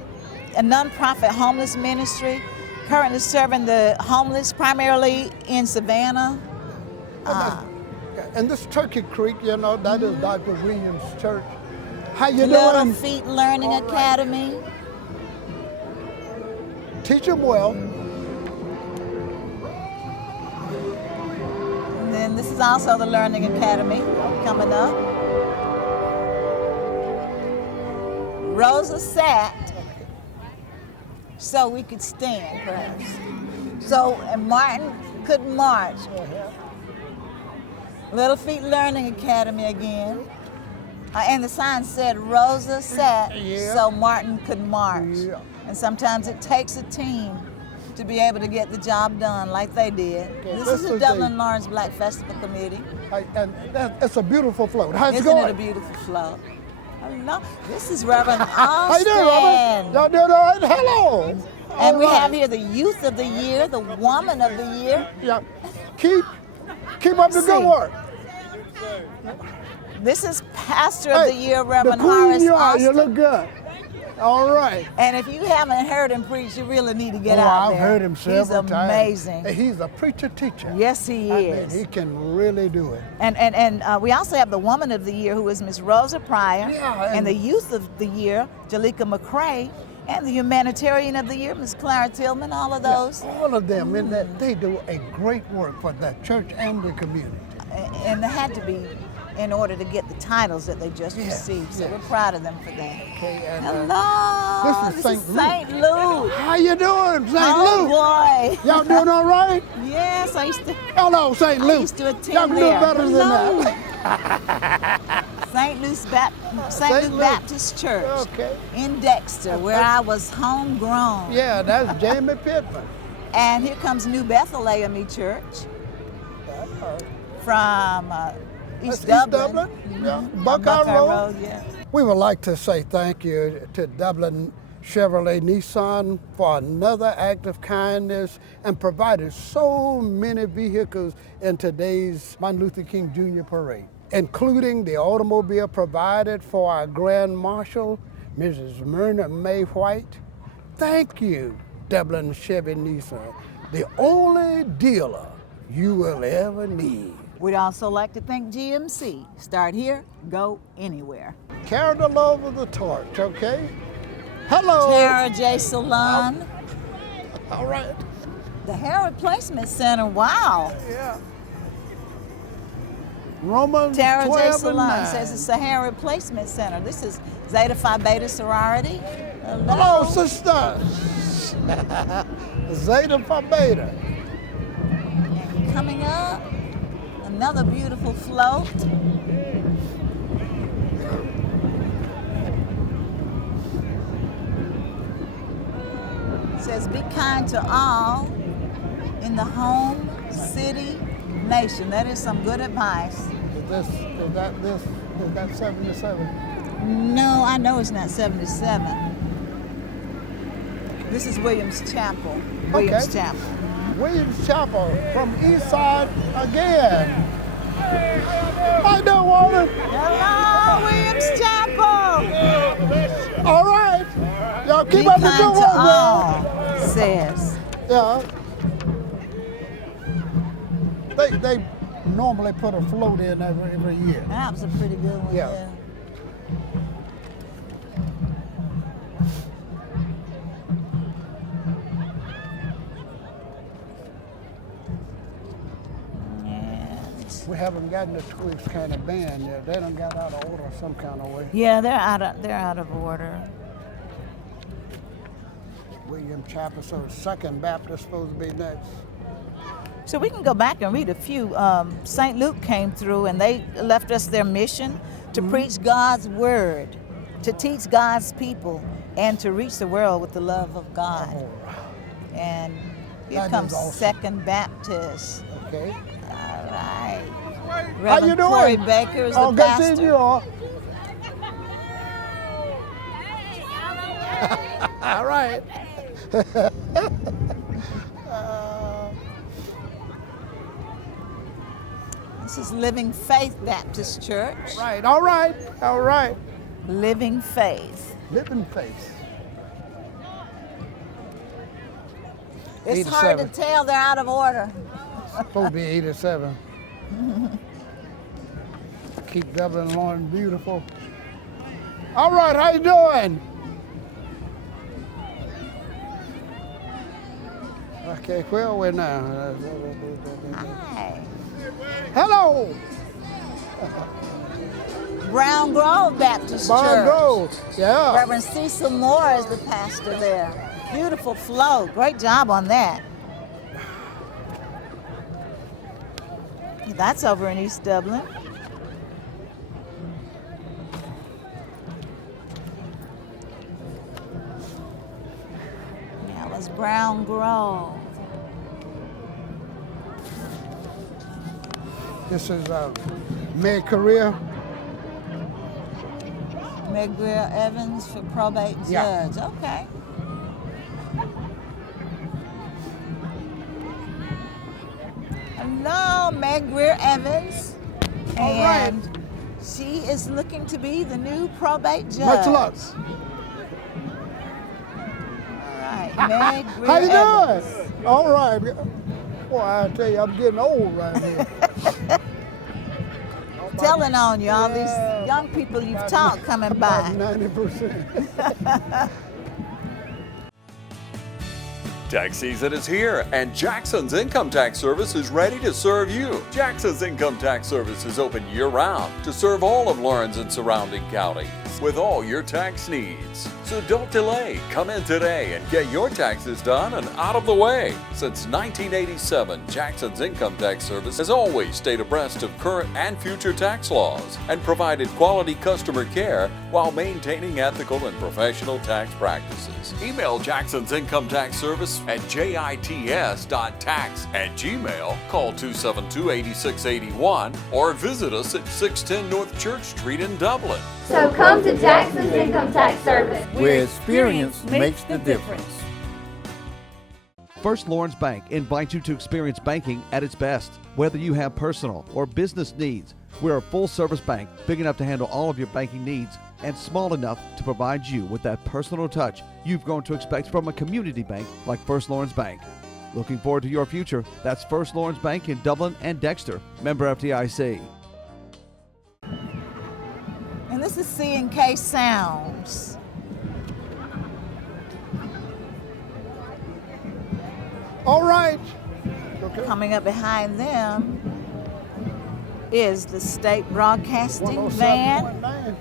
non-profit homeless ministry, currently serving the homeless primarily in Savannah. And this Turkey Creek, you know, that is Dr. Williams' church. How you Little doing? Feet Learning Academy. Teach them well. And then this is also the Learning Academy coming up. Rosa sat so we could stand, perhaps. And Martin couldn't march. Little Feet Learning Academy again. And the sign said Rosa sat so Martin could march. Yeah. And sometimes it takes a team to be able to get the job done like they did. This is the Dublin Lawrence Black Festival Committee. And it's a beautiful float. How's it Isn't going? it a beautiful float? No, this is Reverend Austin. How you doing, Robert? Y'all doing all right? Hello. And we have here the Youth of the Year, the Woman of the Year. Yeah. Keep up the good work. This is Pastor of the Year, Reverend the queen Horace you are. Austin. You look good. All right. And if you haven't heard him preach, you really need to get oh, out I've there. heard him several He's times. amazing. He's a preacher-teacher. Yes, he is. Mean, he can really do it. And we also have the Woman of the Year, who is Miss Rosa Pryor. Yeah, and the Youth of the Year, Jalika McCrae. And the Humanitarian of the Year, Miss Clara Tillman, all of those. Yeah, all of them. And they do a great work for the church and the community. And they had to be in order to get the titles that they just received. So we're proud of them for that. Okay, and, hello, this is St. Luke. How you doing, St. Oh, Luke? boy. Y'all doing all right? Yes, I used to. Hello, St. Luke. I used to attend Y'all there. do better than that. St. Luke Baptist Church in Dexter, where I was homegrown. Yeah, that's Jamie Pittman. And here comes New Bethel AME Church from East Dublin. Yeah. Buckeye Road. Yeah. We would like to say thank you to Dublin Chevrolet Nissan for another act of kindness and provided so many vehicles in today's Martin Luther King Jr. Parade, including the automobile provided for our Grand Marshal, Mrs. Myrna May White. Thank you, Dublin Chevy Nissan, the only dealer you will ever need. We'd also like to thank GMC. Start here, go anywhere. Carry the love of the torch, okay? Hello. Tara J. Salon. All right. The Hair Replacement Center, wow. Yeah. Romans Tara J. 12 Salon and 9. says it's the Hair Replacement Center. This is Zeta Phi Beta Sorority. Hello, sister. Zeta Phi Beta. And coming up, another beautiful float. It says, be kind to all in the home, city, nation. That is some good advice. Is that 77? No, I know it's not 77. This is Williams Chapel. Williams Chapel. Williams Chapel from East Side again. I don't want it. Hello, Williams Chapel. All right. Y'all keep Be up the kind good to work, all, girl. says. Yeah. They normally put a float in every year. That was a pretty good one. Yeah. We haven't gotten the Twigs kind of band yet. They done got out of order some kind of way. Yeah, they're out of order. William Chapel, so Second Baptist supposed to be next. So we can go back and read a few. St. Luke came through and they left us their mission to preach God's word, to teach God's people, and to reach the world with the love of God. And here That comes is awesome. Second Baptist. Okay. All right. How you Reverend doing? Corey Baker is the Good pastor. seeing you all. All right. This is Living Faith Baptist Church. Right, all right, all right. Living Faith. Living Faith. It's hard to 87. tell, they're out of order. Supposed to be 87. Keep Dublin Lauren beautiful. All right, how you doing? Okay, where are we now? Hi. Hello. Brown Grove Baptist Brown Church. Grove, yeah. Reverend Cecil Moore is the pastor there. Beautiful flow. Great job on that. That's over in East Dublin. That was Brown Grove. This is Meg Career. Meg Greer Evans for probate judge. Okay. Hello, Meg Greer Evans. All right. And She is looking to be the new probate judge. Much luck. All right, Meg How you Evans. doing? All right. Boy, I tell you, I'm getting old right here. Telling on you, all these young people you've taught coming by. About 90%. Tax season is here, and Jackson's Income Tax Service is ready to serve you. Jackson's Income Tax Service is open year-round to serve all of Lawrence and surrounding counties with all your tax needs. So don't delay. Come in today and get your taxes done and out of the way. Since 1987, Jackson's Income Tax Service has always stayed abreast of current and future tax laws and provided quality customer care while maintaining ethical and professional tax practices. Email Jackson's Income Tax Service at jits.tax@gmail, call 272-8681, or visit us at 610 North Church Street in Dublin. So come to Jackson's Income Tax Service, where experience makes the difference. First Lawrence Bank invites you to experience banking at its best. Whether you have personal or business needs, we're a full-service bank big enough to handle all of your banking needs and small enough to provide you with that personal touch you've grown to expect from a community bank like First Lawrence Bank. Looking forward to your future? That's First Lawrence Bank in Dublin and Dexter. Member FDIC. And this is C&K Sounds. All right. Okay. Coming up behind them is the State Broadcasting Van.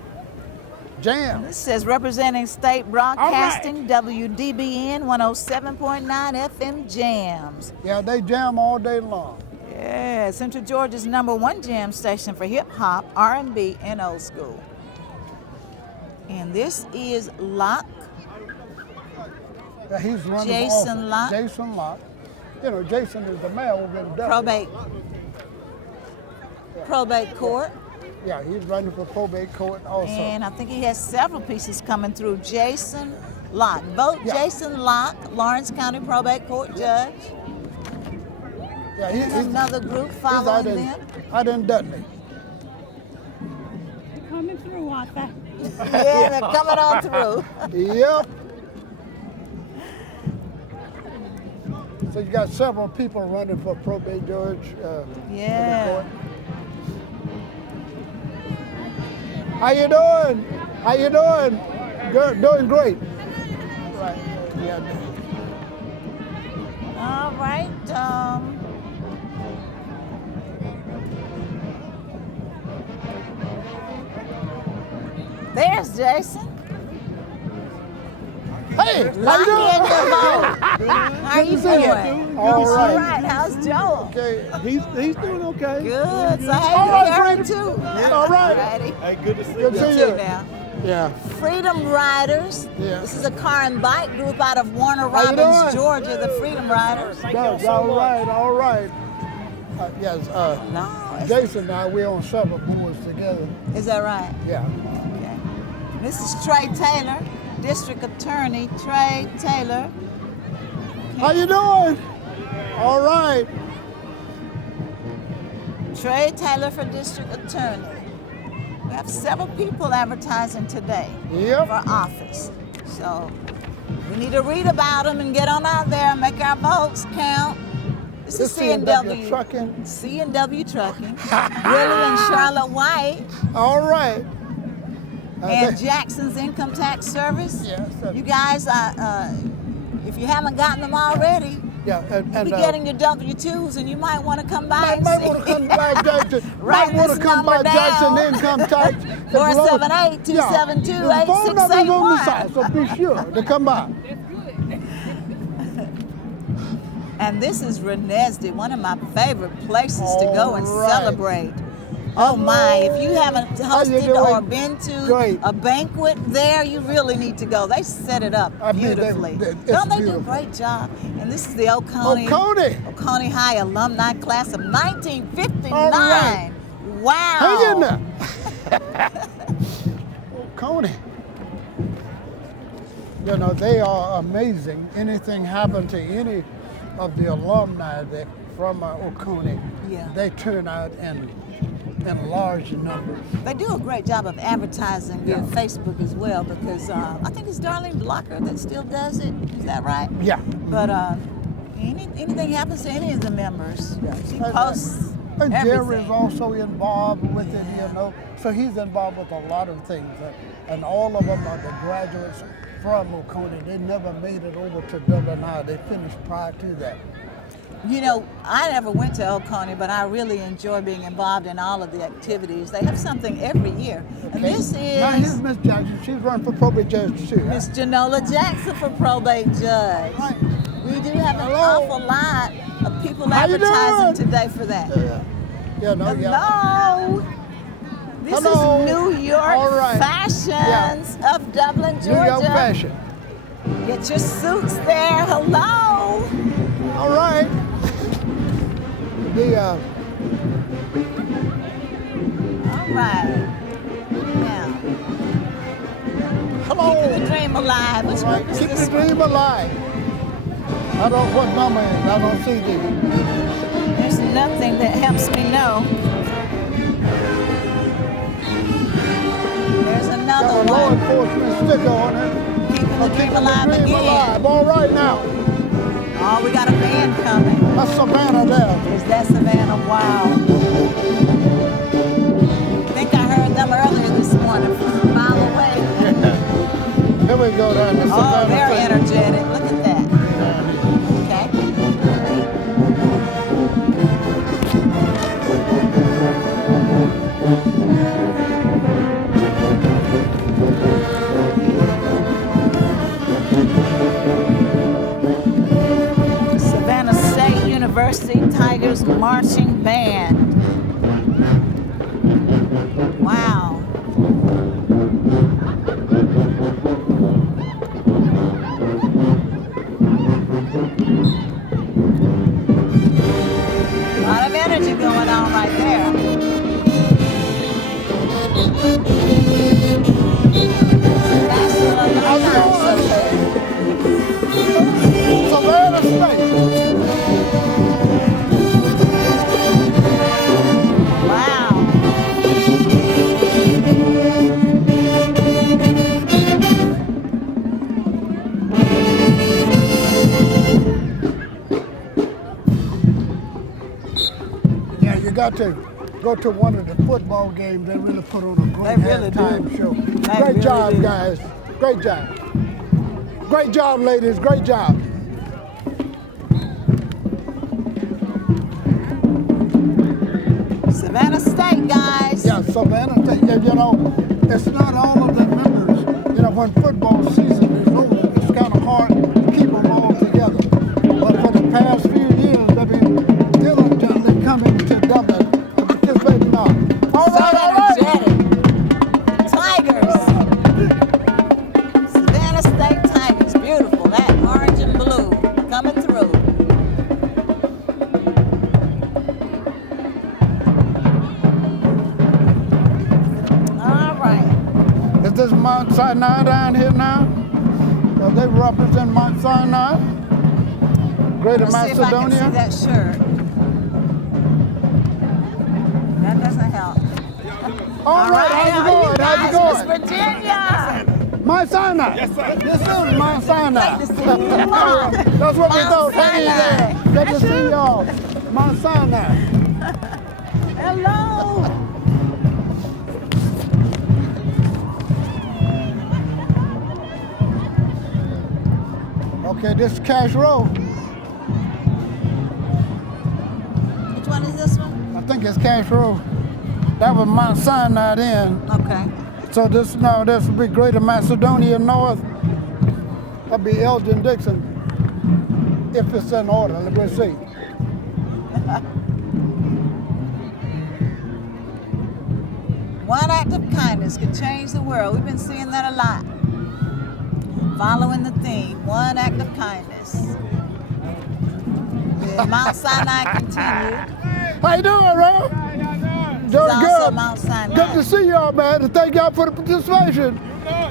Jam. This says representing State Broadcasting, WDBN 107.9 FM Jams. Yeah, they jam all day long. Yeah, Central Georgia's #1 jam station for hip hop, R&B, and old school. And this is Locke. Yeah, he's running Jason Locke. Jason Locke. You know, Jason is the mayor over in Dublin. Probate court. Yeah, he's running for probate court also. And I think he has several pieces coming through. Jason Locke. Vote Jason Locke, Lawrence County Probate Court Judge. Yeah, he's another group following them. Out in Dudley. They're coming through, aren't they? Yeah, they're coming on through. Yep. So you got several people running for probate judge. Yeah. How you doing? How you doing? Good, doing great. Right. Yeah. All right. There's Jason. Hey, how you doing? How you doing? All right. How's Joe? Okay, he's doing okay. Good. So hey, Karen too. Yeah. All right. Hey, good to see you. Good to see you now. Yeah. Freedom Riders. Yeah. This is a car and bike group out of Warner Robins, Georgia. The Freedom Riders. All right. Yes. Jason and I, we're on several boards together. Is that right? Yeah. Okay. This is Trey Taylor, District Attorney Trey Taylor. How you doing? All right. Trey Taylor for District Attorney. We have several people advertising today for office. So we need to read about them and get on out there and make our votes count. This is C&W Trucking. C&W Trucking. Willie and Charlotte White. All right. And Jackson's Income Tax Service. Yes. You guys, if you haven't gotten them already, you'll be getting your W-2s, and you might want to come by and see. Might want to come by Jackson. Might want to come by Jackson Income Tax. 478-272-8681. So be sure to come by. And this is Renesde, one of my favorite places to go and celebrate. Oh my, if you haven't hosted or been to a banquet there, you really need to go. They set it up beautifully. Don't they do a great job? And this is the Oconee High Alumni Class of 1959. Right. Wow. Hang in there. Oconee. You know, they are amazing. Anything happened to any of the alumni that from Oconee, they turn out and in large numbers. They do a great job of advertising via Facebook as well, because I think it's Darlene Blocker that still does it. Is that right? Yeah. But anything happens to any of the members, she posts And everything. Jerry's also involved with it, you know. So he's involved with a lot of things. And all of them are the graduates from Oconee. They never made it over to Dublin. They finished prior to that. You know, I never went to Oconee, but I really enjoy being involved in all of the activities. They have something every year. And this Now here's is Miss Jackson. She's running for probate judge too. Miss Janola Jackson for probate judge. Right. We do have an Hello. awful lot of people How you advertising doing? today for that. Hello. This Hello. is New York All right. Fashions of Dublin, Georgia. New York fashion. Get your suits there. Hello. All right. All right. Now. Hello. Keeping the dream alive. Which one is Keep this the dream one? alive. I don't what number is. I don't see these. There's nothing that helps me know. There's another Got a law one. enforcement sticker on it. Keeping the dream alive Dream again. alive. All right now. Oh, we got a band coming. That's Savannah there. Is that Savannah? Wow. I think I heard them earlier this morning from a mile away. Here we go down to Oh, Savannah. they're energetic. Look at that. Savannah State University Tigers Marching Band. Wow. A lot of energy going on right there. Savannah State. Yeah, you got to go to one of the football games. They really put on a great halftime show. Great job, guys. Great job. Great job, ladies. Great job. Savannah State, guys. Yeah, Savannah State. Yeah, you know, it's not all of the members. You know, when football season is over, it's kind of hard to keep them all together. But for the past few years, they've been diligently coming to Dublin and participating now. All right, all right. Tigers. Savannah State Tigers. Beautiful. That orange and blue coming through. Is this Mount Sinai down here now? Well, they represent Mount Sinai, Greater Macedonia. See if I can see that shirt. That doesn't help. All right, how's it going? How's it going? Miss Virginia. Mount Sinai. Yes, sir. This is Mount Sinai. That's what we thought. Hey there. Good to see y'all. Mount Sinai. Hello. Okay, this is Cash Row. Which one is this one? I think it's Cash Row. That was Mount Sinai then. Okay. So this will be Greater Macedonia North. That'll be Elgin Dixon. If it's in order, we'll see. One act of kindness could change the world. We've been seeing that a lot. Following the theme, one act of kindness. The Mount Sinai continued. How you doing, Ron? Doing also good. Mount Sinai. Good to see y'all, man. And thank y'all for the participation.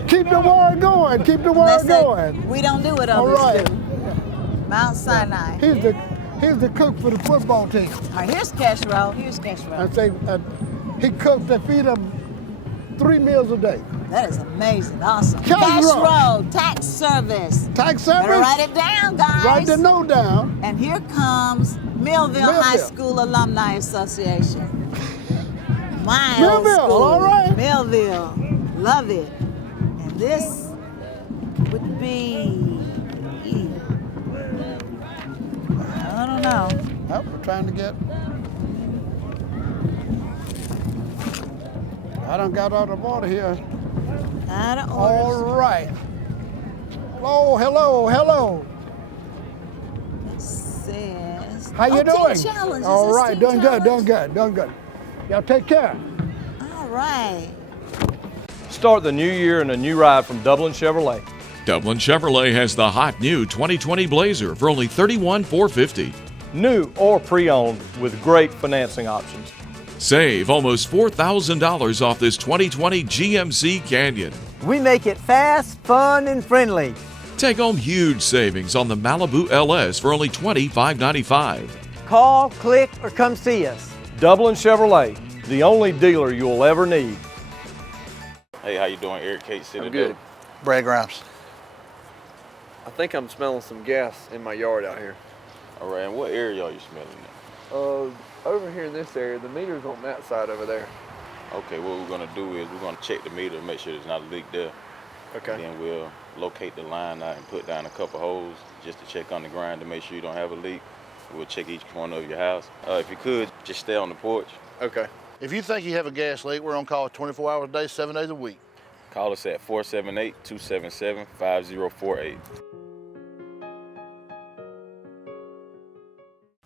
Keep the word going. Keep the word going. We don't do what All others right. do. Mount Sinai. He's the cook for the football team. All right, here's Cash Row. Here's Cash Row. I say He cooks to feed them 3 meals a day. That is amazing. Awesome. Cash Row, tax service. Tax service? Better write it down, guys. Write the note down. And here comes Millville High School Alumni Association. My old Millville, school. all right. Millville. Love it. And this would be, I don't know. Well, we're trying to get, I done got out of order here. Out of order. All right. Hello. It says. How you doing? Teen Challenge. All right, doing good. Y'all take care. All right. Start the new year in a new ride from Dublin Chevrolet. Dublin Chevrolet has the hot new 2020 Blazer for only $31,450. New or pre-owned with great financing options. Save almost $4,000 off this 2020 GMC Canyon. We make it fast, fun, and friendly. Take home huge savings on the Malibu LS for only $25.95. Call, click, or come see us. Dublin Chevrolet, the only dealer you'll ever need. Hey, how you doing? Eric Kate City. I'm good. Brad Grimes. I think I'm smelling some gas in my yard out here. All right, and what area are you smelling at? Over here in this area, the meter's on that side over there. Okay, what we're gonna do is we're gonna check the meter and make sure there's not a leak there. Okay. And then we'll locate the line out and put down a couple holes just to check on the ground to make sure you don't have a leak. We'll check each corner of your house. If you could, just stay on the porch. Okay. If you think you have a gas leak, we're on call 24 hours a day, 7 days a week. Call us at 478-277-5048.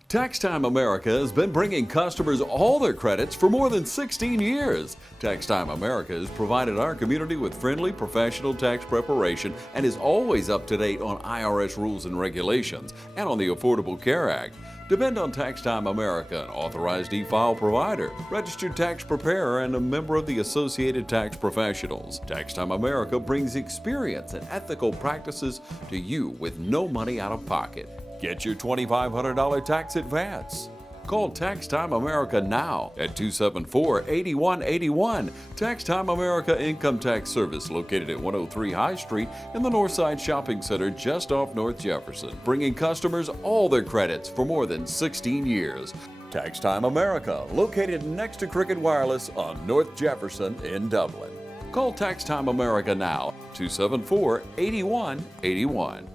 Tax Time America has been bringing customers all their credits for more than 16 years. Tax Time America has provided our community with friendly, professional tax preparation and is always up to date on IRS rules and regulations and on the Affordable Care Act. Depend on Tax Time America, an authorized e-file provider, registered tax preparer, and a member of the Associated Tax Professionals. Tax Time America brings experience and ethical practices to you with no money out of pocket. Get your $2,500 tax advance. Call Tax Time America now at 274-8181. Tax Time America Income Tax Service, located at 103 High Street in the Northside Shopping Center just off North Jefferson, bringing customers all their credits for more than 16 years. Tax Time America, located next to Cricket Wireless on North Jefferson in Dublin. Call Tax Time America now, 274-8181.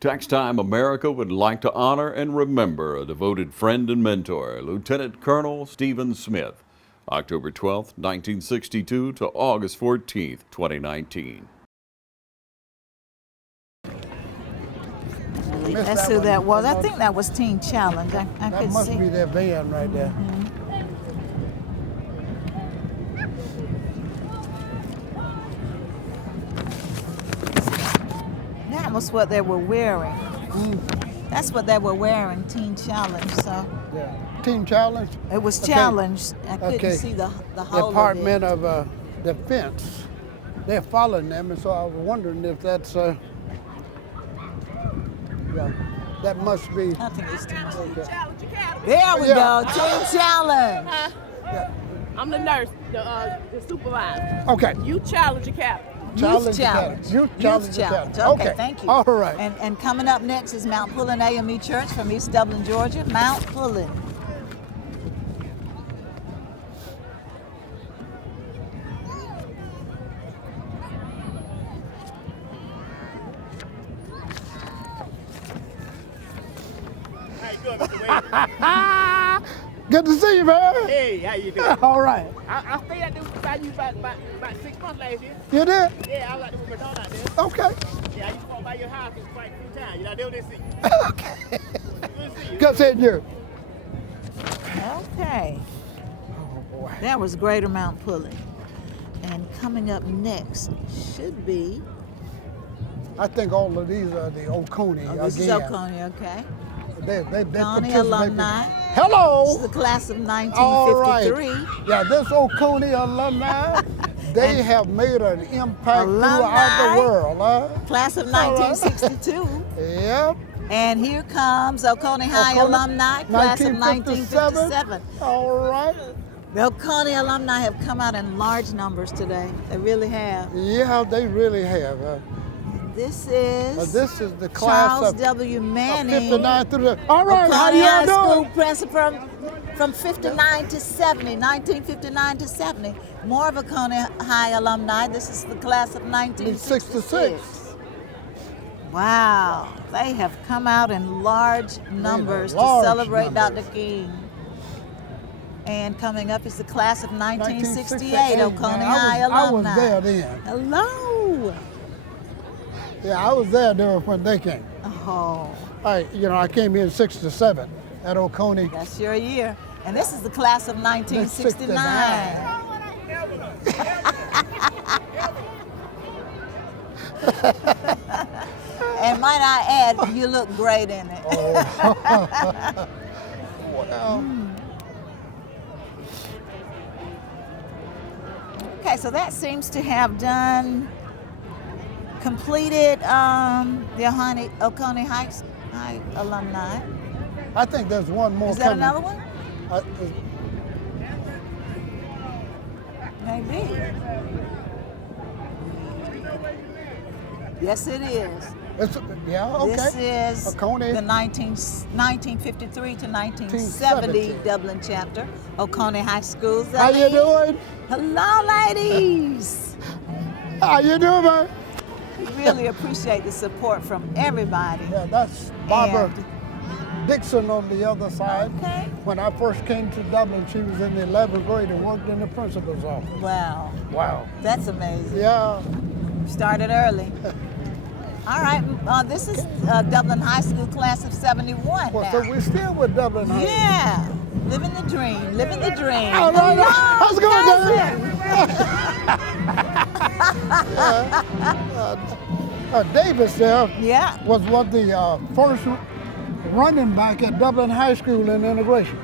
Tax Time America would like to honor and remember a devoted friend and mentor, Lieutenant Colonel Stephen Smith, October 12, 1962 to August 14, 2019. That's who that was. I think that was Teen Challenge. I That could must see. be their van right there. That was what they were wearing. That's what they were wearing, Teen Challenge. So Yeah. Team Challenge? it was Okay. challenged. I couldn't Okay. see the whole Department of it. of Defense. They're following them, and so I was wondering if that's, yeah, that must be. I think it's Teen Challenge. Okay. There we Yeah. go, Teen Challenge. I'm the nurse, the supervisor. Okay. You challenge your captain. Challenge Youth Challenge. Youth Challenge. Okay, thank you. All right. And coming up next is Mount Pullen AME Church from East Dublin, Georgia. Mount Pullen. Good to see you, man. Hey, how you doing? All right. I stayed at by you about 6 months last year. You did? Yeah, I was out there with my daughter out there. Okay. Yeah, I used to walk by your house quite a few times. You know, they didn't see you. Okay. Good to see you. Good seeing you. Okay. Oh, boy. That was Greater Mount Pullen. And coming up next should be. I think all of these are the Oconee again. This is Oconee, okay. They County Alumni. Hello. This is the class of All right. 1953. Yeah, this Oconee alumni, they have made an impact Alumni. throughout the world. Class of 1962. Yep. And here comes Oconee High Alumni, class of 1957. All right. The Oconee alumni have come out in large numbers today. They really have. Yeah, they really have. This is the class Charles W. Manning. 59 through the. All right, how Oconee High you School doing? principal from 59 to 70, 1959 to 70. More of Oconee High alumni. This is the class of 1966. Wow, they have come out in large numbers to celebrate Dr. King. And coming up is the class of 1968, Oconee High alumni. I was there then. Hello. Yeah, I was there when they came. Oh. I came here in '67 at Oconee. That's your year. And this is the class of 1969. And might I add, you look great in it. Well. Okay, so that seems to have completed the Oconee High alumni. I think there's one more coming. Is that coming. another one? Maybe. Yes, it is. Okay. This is Oconee. the 1953 to 1970 Dublin chapter, Oconee High School. How you doing? Hello, ladies. How you doing, man? We really appreciate the support from everybody. Yeah, that's Barbara Dixon on the other side. Okay. When I first came to Dublin, she was in the 11th grade and worked in the principal's office. Wow. Wow. That's amazing. Yeah. Started early. All right, this is Dublin High School class of 71 now. So we're still with Dublin High School. Yeah, living the dream, living the dream. All right, how's it going, Davis there was the first running back at Dublin High School in integration.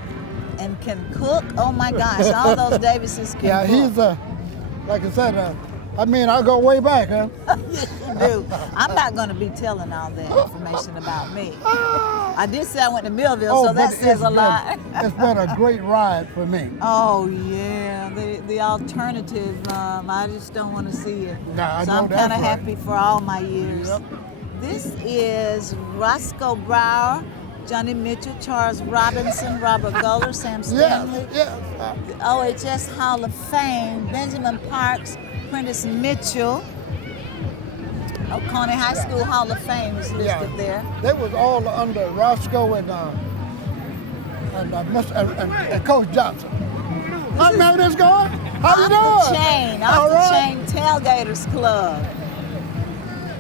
And can cook? Oh my gosh, all those Davises can cook. Yeah, he's like I said, I go way back, huh? Yes, you do. I'm not going to be telling all that information about me. I did say I went to Millville, so that says a lot. It's been a great ride for me. Oh, yeah. The alternative, I just don't want to see it. Nah, so I'm kind of happy for all my years. Yep. This is Roscoe Brower, Johnny Mitchell, Charles Robinson, Robert Guller, Sam Stanley. Yes. The OHS Hall of Fame, Benjamin Parks, Prentice Mitchell. Oconee High School Hall of Fame is listed there. They was all under Roscoe and Coach Johnson. How man is going? How you doing? Off the Chain, Off the Chain Tailgaters Club.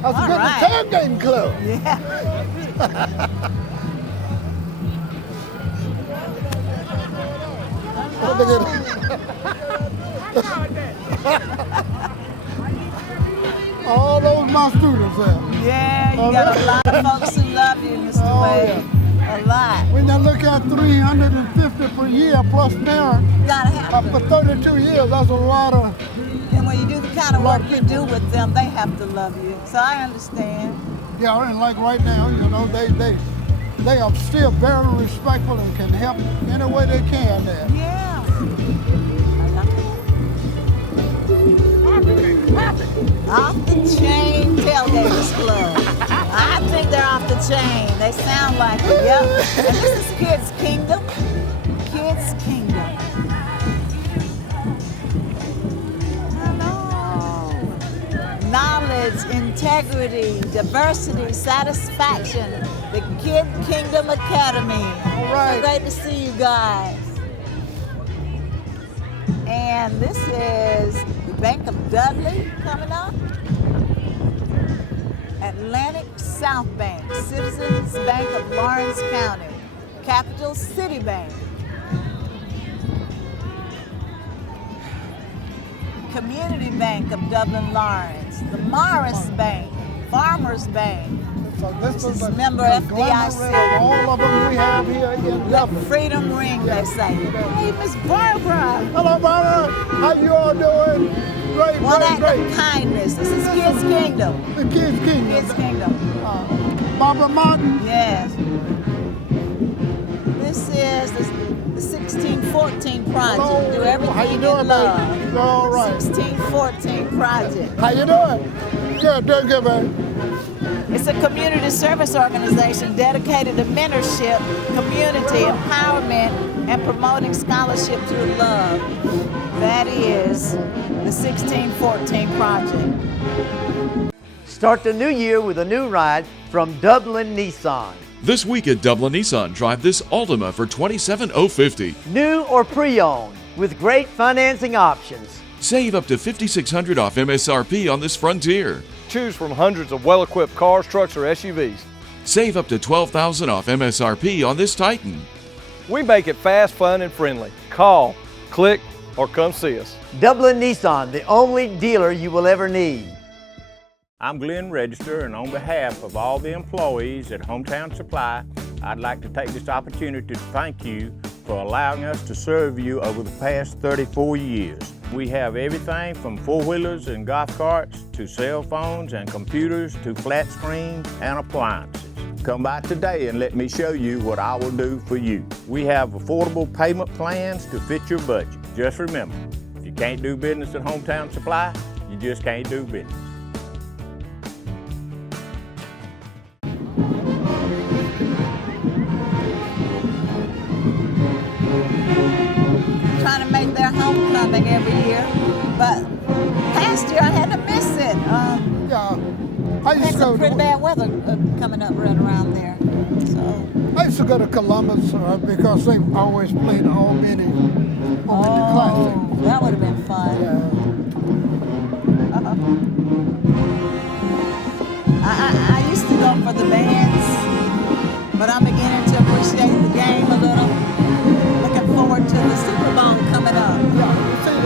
That's a good tailgating club. Yeah. All those my students there. Yeah, you got a lot of folks who love you, Mr. Wade. A lot. When you look at 350 per year plus parent, for 32 years, that's a lot of. And when you do the kind of work you do with them, they have to love you. So I understand. Yeah, and like right now, they are still very respectful and can help any way they can there. Yeah. Off the Chain Tailgaters Club. I think they're off the chain. They sound like it, yep. And this is Kids Kingdom. Kids Kingdom. Hello. Knowledge, integrity, diversity, satisfaction. The Kid Kingdom Academy. All right. So great to see you guys. And this is Bank of Dudley coming up. Atlantic South Bank, Citizens Bank of Lawrence County, Capital City Bank, Community Bank of Dublin Lawrence, the Morris Bank, Farmers Bank. So this is a member FDIC. All of them we have here in Dublin. Freedom Ring, they say. Hey, Miss Barbara. Hello, Barbara. How you all doing? Great, One act of kindness. This is Kids Kingdom. The Kids Kingdom. Kids Kingdom. Barbara Martin? Yes. This is the 1614 project. Hello. Do everything How you doing, in love. baby? All right. 1614 project. How you doing? Good, doing good, baby. It's a community service organization dedicated to mentorship, community empowerment, and promoting scholarship through love. That is the 1614 project. Start the new year with a new ride from Dublin Nissan. This week at Dublin Nissan, drive this Altima for $27,050. New or pre-owned with great financing options. Save up to $5,600 off MSRP on this Frontier. Choose from hundreds of well-equipped cars, trucks, or SUVs. Save up to $12,000 off MSRP on this Titan. We make it fast, fun, and friendly. Call, click, or come see us. Dublin Nissan, the only dealer you will ever need. I'm Glenn Register, and on behalf of all the employees at Hometown Supply, I'd like to take this opportunity to thank you for allowing us to serve you over the past 34 years. We have everything from four-wheelers and golf carts to cell phones and computers to flat screens and appliances. Come by today and let me show you what I will do for you. We have affordable payment plans to fit your budget. Just remember, if you can't do business at Hometown Supply, you just can't do business. Trying to make their homecoming every year, but past year I had to miss it. Yeah. I had some pretty bad weather coming up right around there. So I used to go to Columbus because they always played Albany Classic. That would have been fun. Yeah. I used to go for the bands, but I'm beginning to appreciate the game a little. Looking forward to the Super Bowl coming up. Yeah, you see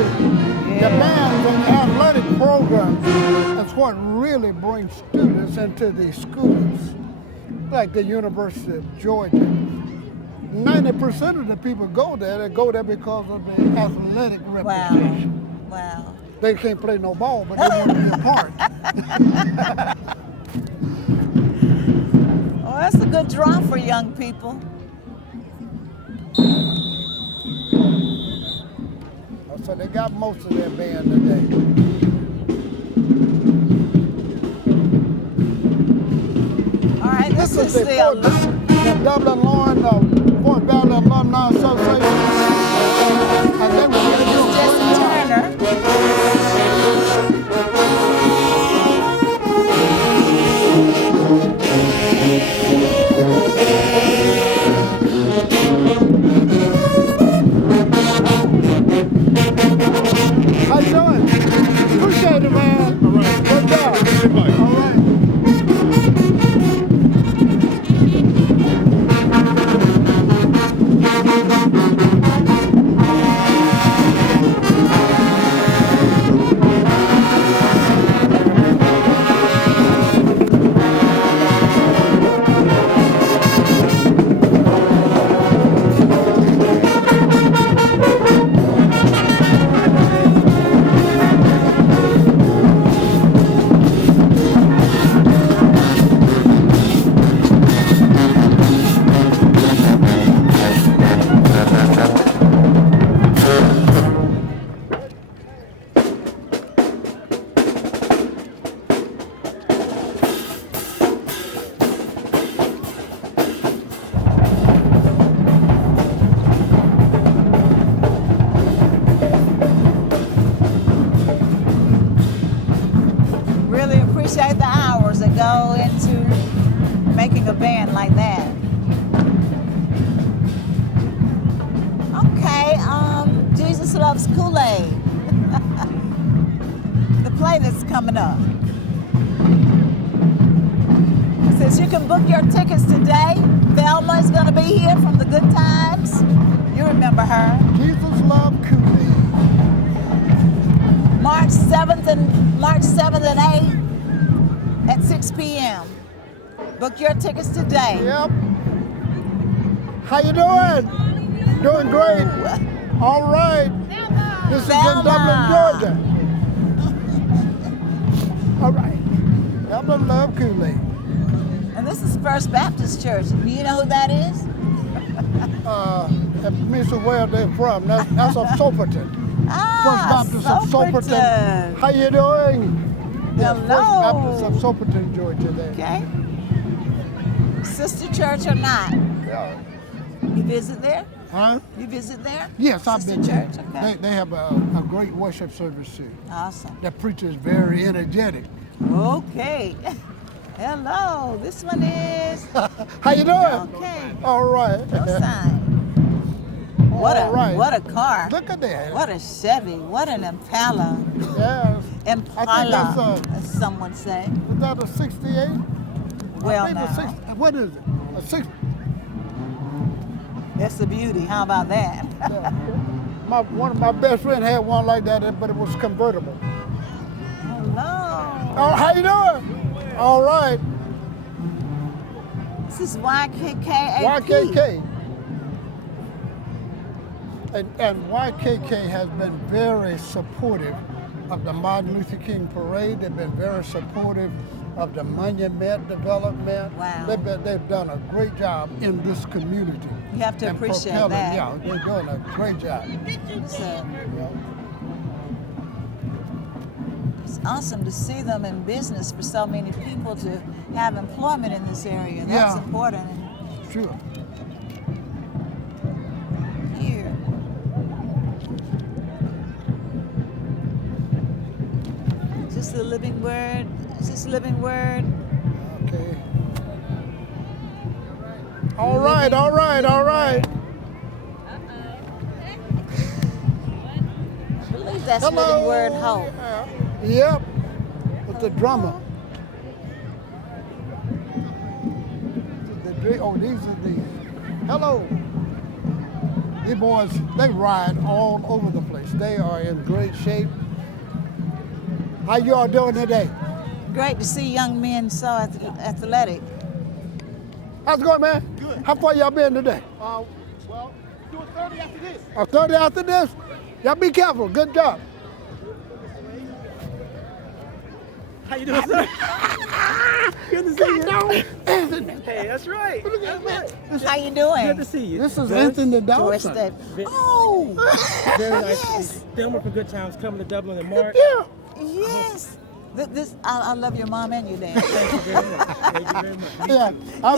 the bands and the athletic programs, that's what really brings students into these schools, like the University of Georgia. 90% of the people go there, they go there because of the athletic reputation. Wow. They can't play no ball, but they want to be a part. Oh, that's a good draw for young people. So they got most of their band today. All right, this is the Dublin Lawrence Fort Valley Alumni Association. And then we're going to do Jesse Turner. How you doing? Appreciate it, man. All right. Good job. All right. Appreciate the hours that go into making a band like that. Okay, Jesus Loves Kool-Aid. The play that's coming up. It says you can book your tickets today. Thelma is going to be here from the Good Times. You remember her. Jesus Loves Kool-Aid. March 7th and 8th. At 6 p.m. Book your tickets today. Yep. How you doing? Doing great. All right. This is in Dublin, Georgia. All right. Dublin Love Kool-Aid. And This is First Baptist Church. Do you know who that is? It means where they're from. That's of Soperton. First Baptist of Soperton. How you doing? Hello. First Baptist of Soperton, Georgia. There. Okay. Sister church or not? Yeah. You visit there? Huh? You visit there? Yes, I've been Sister there. church, okay. They have a great worship service too. Awesome. The preacher is very energetic. Okay. Hello. This one is. How you doing? Okay. All right. No sign. What a car. Look at that. What a Chevy. What an Impala. Yeah. Impala, as some would say. Is that a 68? Well, I think now. what is it? A 60? That's the beauty. How about that? One of my best friends had one like that, but it was convertible. Hello. Oh, how you doing? All right. This is YKK. YKK. And YKK has been very supportive of the Martin Luther King Parade. They've been very supportive of the monument development. Wow. They've done a great job in this community. You have to and appreciate propelling, that. Yeah, they're doing a great job. It's awesome to see them in business for so many people to have employment in this area. That's important. Sure. Here. Is this the living word? Is this living word? Okay. All right, all right, all right. I believe that's Hello. living word hope. Yep. With the drummer. These are the. Hello. These boys, they ride all over the place. They are in great shape. How you all doing today? Great to see young men so athletic. How's it going, man? Good. How far y'all been today? Well, doing 30 after this. 30 after this? Y'all be careful. Good job. How you doing, sir? Good to see you. Hey, that's right. How you doing? Good to see you. This is Anthony Joyce Dawson. Oh! Very nice. Yes. Thelma for Good Times coming to Dublin in March. Yeah. Yes. I love your mom and your dad. Thank you very much. Thank you very much. Yeah, I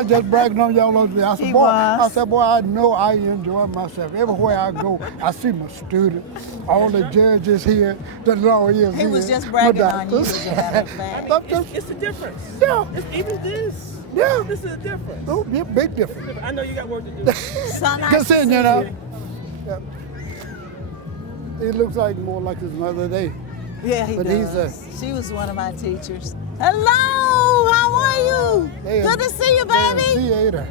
was just bragging on y'all. I said, boy, I know I enjoy myself. Everywhere I go, I see my students, all the judges here, the lawyers He here. was just bragging on you, as a matter of fact. It's the difference. Yeah. Even this. Yeah. This is a difference. Oh, yeah, big difference. I know you got work to do. So nice Just to saying, see you know. you. Yeah. It looks like more like it's another day. Yeah, he But does. She was one of my teachers. Hello, how are you? Hey, Good to see you, baby. Theater.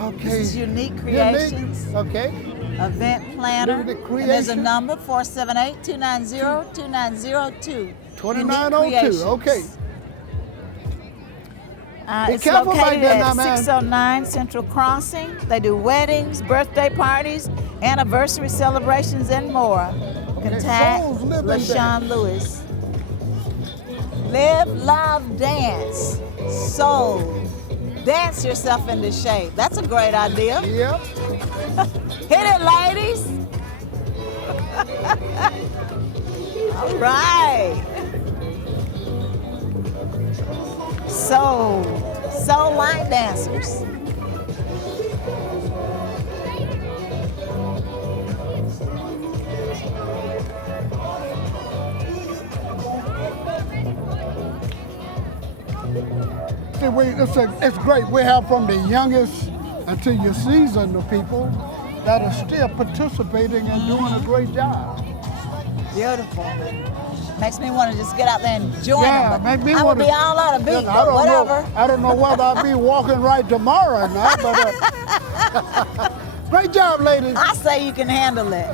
Okay. This is Unique Creations. Okay. Event planner. Unique And there's a Creation. number 478-290-2902. 2902. Okay. Be It's careful back located there at now, man. 609 Central Crossing. They do weddings, birthday parties, anniversary celebrations, and more. Contact souls live in LaShawn Lewis. Live, love, dance. Soul. Dance yourself into shape. That's a great idea. Yep. Hit it, ladies. All right. Soul line dancers. See, it's great. We have from the youngest until your seasoned people that are still participating and doing a great job. Beautiful. Makes me want to just get out there and join them. make me I would wanna- be all out of beat, I but don't whatever. know. I don't know whether I'll be walking right tomorrow or not, but great job, ladies. I say you can handle it.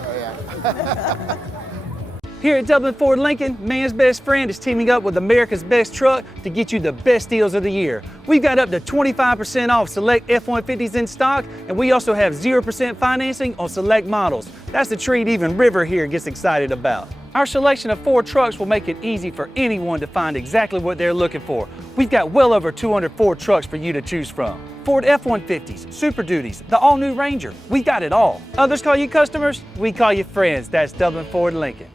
Here at Dublin Ford Lincoln, man's best friend is teaming up with America's Best Truck to get you the best deals of the year. We've got up to 25% off select F-150s in stock, and we also have 0% financing on select models. That's the treat even River here gets excited about. Our selection of Ford trucks will make it easy for anyone to find exactly what they're looking for. We've got well over 200 Ford trucks for you to choose from. Ford F-150s, Super Duties, the all-new Ranger. We got it all. Others call you customers, we call you friends. That's Dublin Ford Lincoln.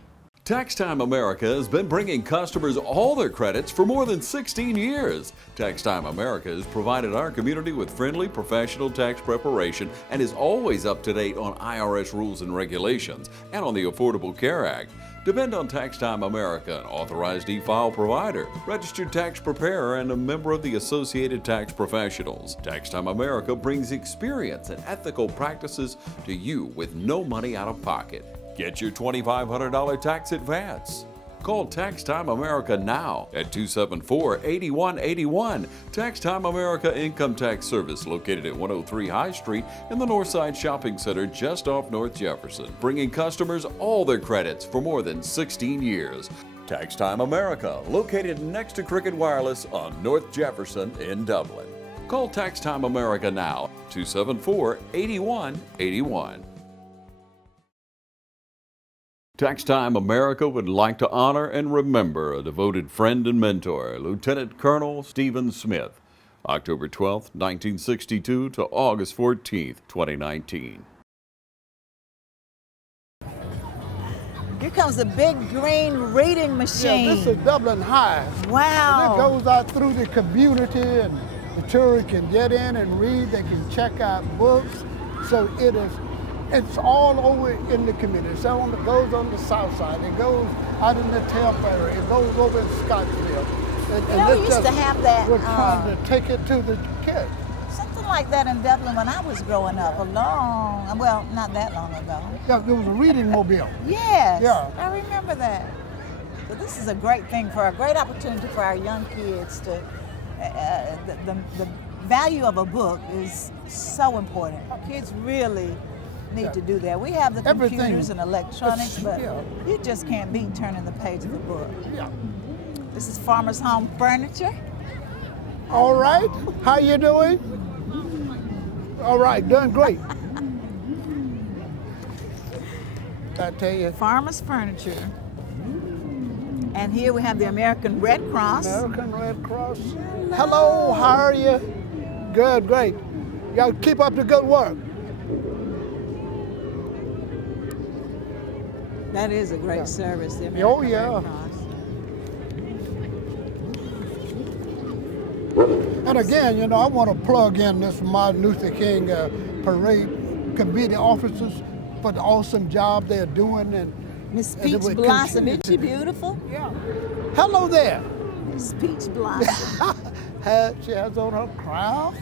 Tax Time America has been bringing customers all their credits for more than 16 years. Tax Time America has provided our community with friendly, professional tax preparation and is always up to date on IRS rules and regulations and on the Affordable Care Act. Depend on Tax Time America, an authorized e-file provider, registered tax preparer, and a member of the Associated Tax Professionals. Tax Time America brings experience and ethical practices to you with no money out of pocket. Get your $2,500 tax advance. Call Tax Time America now at 274-8181. Tax Time America Income Tax Service, located at 103 High Street in the Northside Shopping Center just off North Jefferson, bringing customers all their credits for more than 16 years. Tax Time America, located next to Cricket Wireless on North Jefferson in Dublin. Call Tax Time America now, 274-8181. Tax Time America would like to honor and remember a devoted friend and mentor, Lieutenant Colonel Stephen Smith, October 12, 1962 to August 14, 2019. Here comes a big green reading machine. Yeah, this is Dublin High. Wow. And it goes out through the community, and the tourists can get in and read. They can check out books. So it's all over in the community. So it goes on the south side. It goes out in the Tampa area. It goes over in Scottsdale. We used to have that. We're trying to take it to the kids. Something like that in Dublin when I was growing up. Not that long ago. Yeah, there was a reading mobile. Yes. Yeah. I remember that. So this is a great opportunity for our young kids to. The value of a book is so important. Kids really need to do that. We have the computers and electronics, but you just can't beat turning the page of a book. Yeah. This is Farmer's Home Furniture. All right. How you doing? All right, doing great. I tell you. Farmer's Furniture. And here we have the American Red Cross. American Red Cross. Hello, how are you? Good, great. Y'all keep up the good work. That is a great service, the American Red Cross. And again, I want to plug in this Martin Luther King Parade committee officers for the awesome job they're doing. And Miss Peach Blossom, isn't she beautiful? Yeah. Hello there. Miss Peach Blossom. She has on her crown.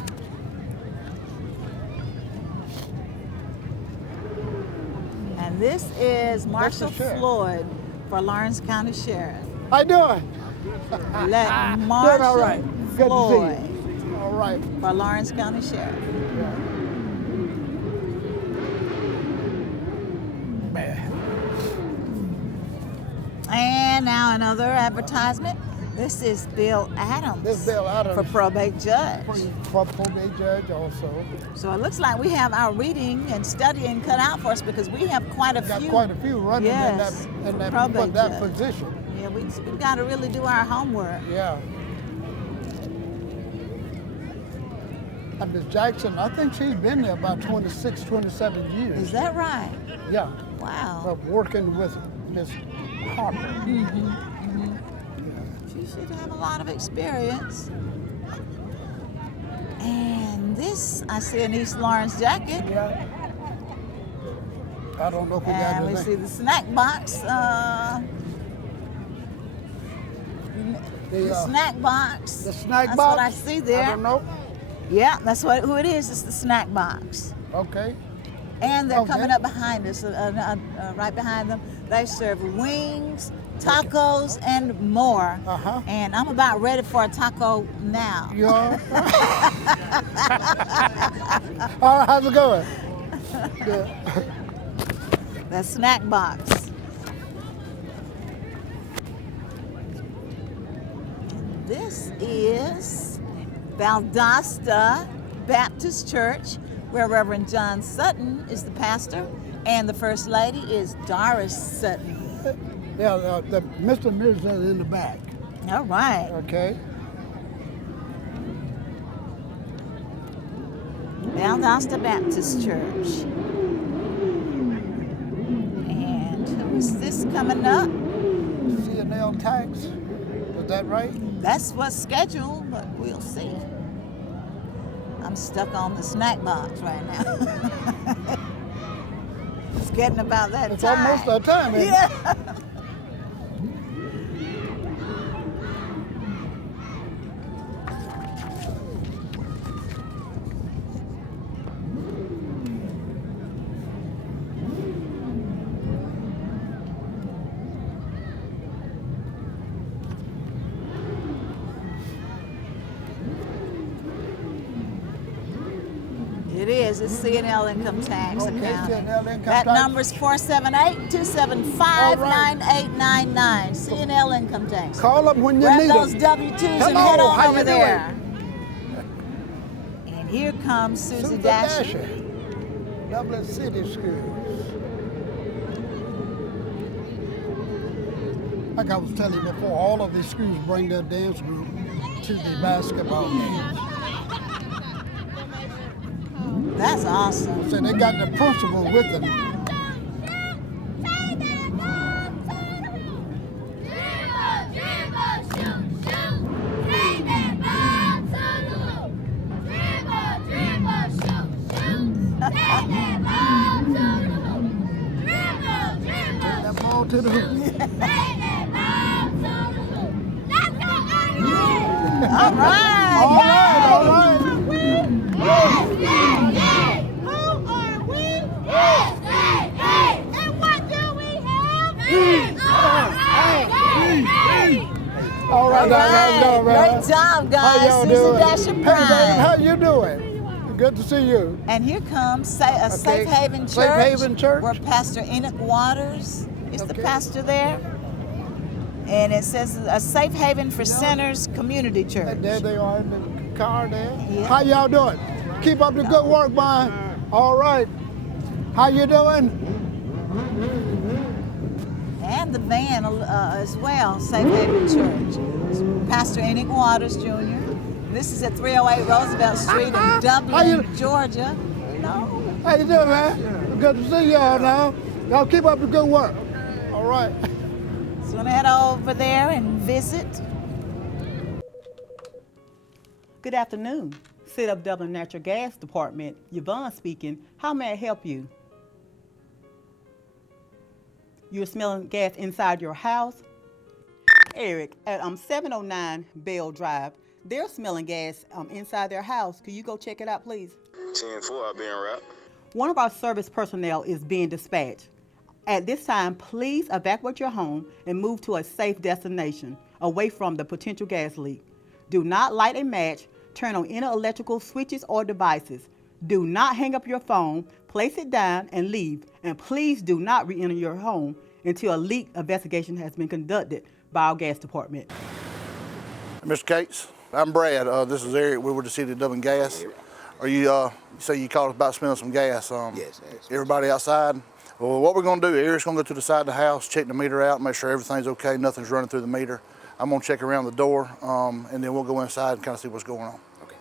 And this is Marshall Floyd for Lawrence County Sheriff. How you doing? Marshall all right. Good Floyd. to see you. All right. For Lawrence County Sheriff. And now another advertisement. This is Bill Adams. This is Bill Adams. For probate judge. For probate judge also. So it looks like we have our reading and studying cut out for us because we have quite a few. Got quite a few running in that position. Yeah, we've got to really do our homework. Yeah. And Ms. Jackson, I think she's been there about 26, 27 years. Is that right? Yeah. Wow. Working with Ms. Harper. Mm-hmm. Mm-hmm. She should have a lot of experience. And this, I see an East Lawrence jacket. Yeah. I don't know if we got And we see the snack box. The snack box. The snack That's box? what I see there. I don't know. Yeah, that's who it is. It's the snack box. Okay. And they're coming up behind us, right behind them. They serve wings, tacos, and more. Uh-huh. And I'm about ready for a taco now. You are? All right, how's it going? Good. The snack box. And this is Valdosta Baptist Church, where Reverend John Sutton is the pastor, and the First Lady is Doris Sutton. Yeah, Mr. and Mrs. are in the back. All right. Okay. Valdosta Baptist Church. And who is this coming up? C&L tax. Is that right? That's what's scheduled, but we'll see. I'm stuck on the snack box right now. It's getting about that it's time. It's almost that time, isn't yeah. it? It is. It's C&L income tax okay, account. C&L income that tax. number's 478-275-9899. C&L income tax. Call them when you Grab need those them. W-2s and head on over there. And here comes Susie Dasher. Dublin City Schools. Like I was telling you before, all of these schools bring their dance group to the basketball games. That's awesome. So they got the principal with them. That ball to the hoop. All right. All right, all right. All right, great job, guys. Susie Dasher Prime. Hey, baby, how you doing? Good to see you. And here comes Safe Haven Church. Safe Haven Church. Where Pastor Enoch Waters is the pastor there. And it says a Safe Haven for Sinners Community Church. And there they are in the car there. Yeah. How y'all doing? Keep up the good work, man. All right. How you doing? And the van as well, Safe Haven Church. Pastor Enoch Waters Jr. This is at 308 Roosevelt Street in Dublin, Georgia. No. How you doing, man? Good to see y'all now. Y'all keep up the good work. All right. So we're gonna head over there and visit. Good afternoon. City of Dublin Natural Gas Department, Yvonne speaking. How may I help you? You're smelling gas inside your house? Eric, at 709 Bell Drive, they're smelling gas inside their house. Could you go check it out, please? 10-4, I'll be en route. One of our service personnel is being dispatched. At this time, please evacuate your home and move to a safe destination, away from the potential gas leak. Do not light a match, turn on any electrical switches or devices. Do not hang up your phone, place it down and leave. And please do not re-enter your home until a leak investigation has been conducted by our gas department. Mr. Cates, I'm Brad. This is Eric. We're with the City of Dublin Gas. Are you, you say you called us about smelling some gas? Yes. Everybody outside? Well, what we're going to do, Eric's going to go to the side of the house, check the meter out, make sure everything's okay, nothing's running through the meter. I'm going to check around the door, and then we'll go inside and kind of see what's going on. Okay.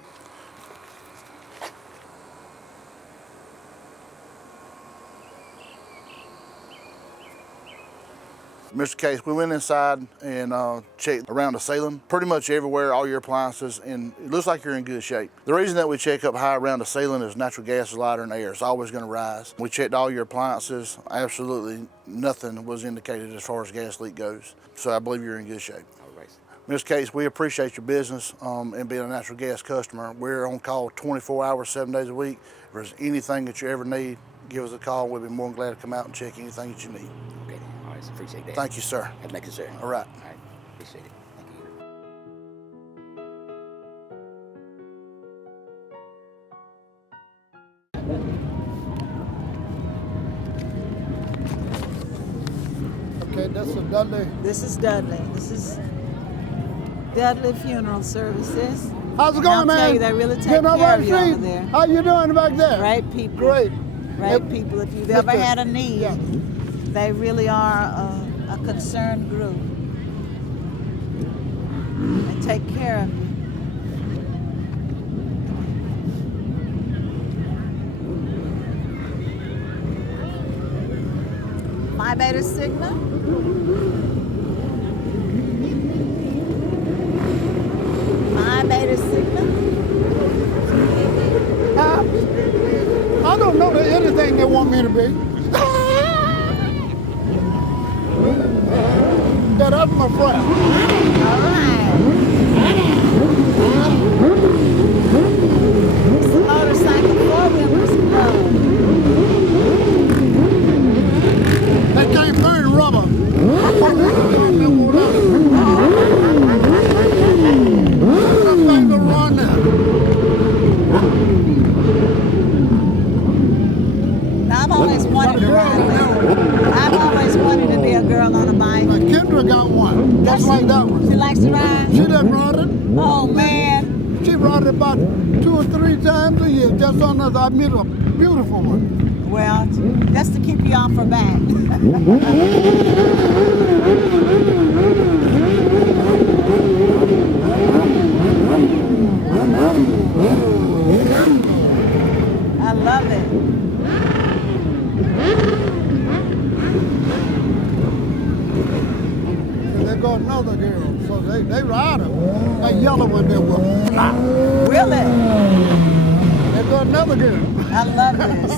Mr. Case, we went inside and checked around the ceiling, pretty much everywhere, all your appliances, and it looks like you're in good shape. The reason that we check up high around the ceiling is natural gas is lighter than air. It's always going to rise. We checked all your appliances. Absolutely nothing was indicated as far as gas leak goes. So I believe you're in good shape. All right. Mr. Case, we appreciate your business and being a natural gas customer. We're on call 24 hours, 7 days a week. If there's anything that you ever need, give us a call. We'll be more than glad to come out and check anything that you need. Okay. All right. Appreciate that. Thank you, sir. Have a nice day, sir. All right. All right. Appreciate it. Okay, that's a Dudley. This is Dudley. This is Dudley Funeral Services. How's it going, man? I'll tell you, they really take care of you over there. How you doing back there? Great people. Great. Great people. If you've ever had a need, they really are a concerned group and take care of you. Phi Beta Sigma. Phi Beta Sigma. I don't know that anything they want me to be. That's my friend. All right. It's the Motorcycle Four-Wheelers Club. They can't burn rubber. That thing will run now. Now, I've always wanted to ride that. I've always wanted to be a girl on a bike. Kendra got one, just like that one. She likes to ride? She done ride it. Oh, man. She ride it about 2 or 3 times a year, just on us. I meet a beautiful one. Well, just to keep you off her back. I love it. They got another girl, so they ride her. That yellow one there will. Really? They got another girl. I love this.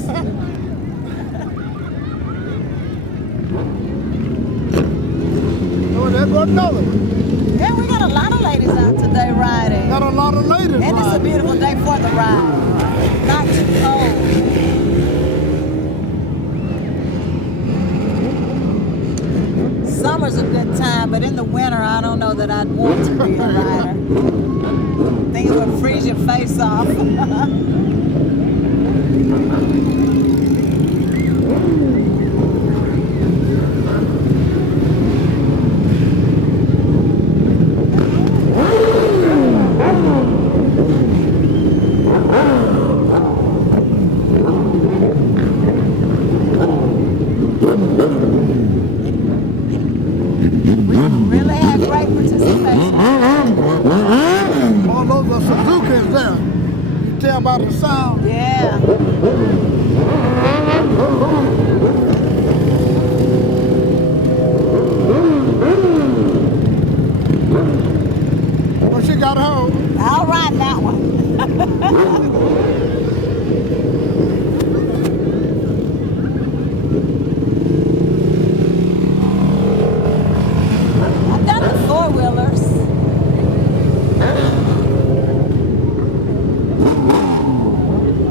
Oh, they got another one. Yeah, we got a lot of ladies out today riding. Got a lot of ladies And it's a riding. beautiful day for the ride. Not too cold. Summer's a good time, but in the winter, I don't know that I'd want to be a rider. I think it would freeze your face off. Really had great participation. All those are Suzuki's there. You tell by the sound. Yeah. Well, she got home. I'll ride that one. I've done the four-wheelers.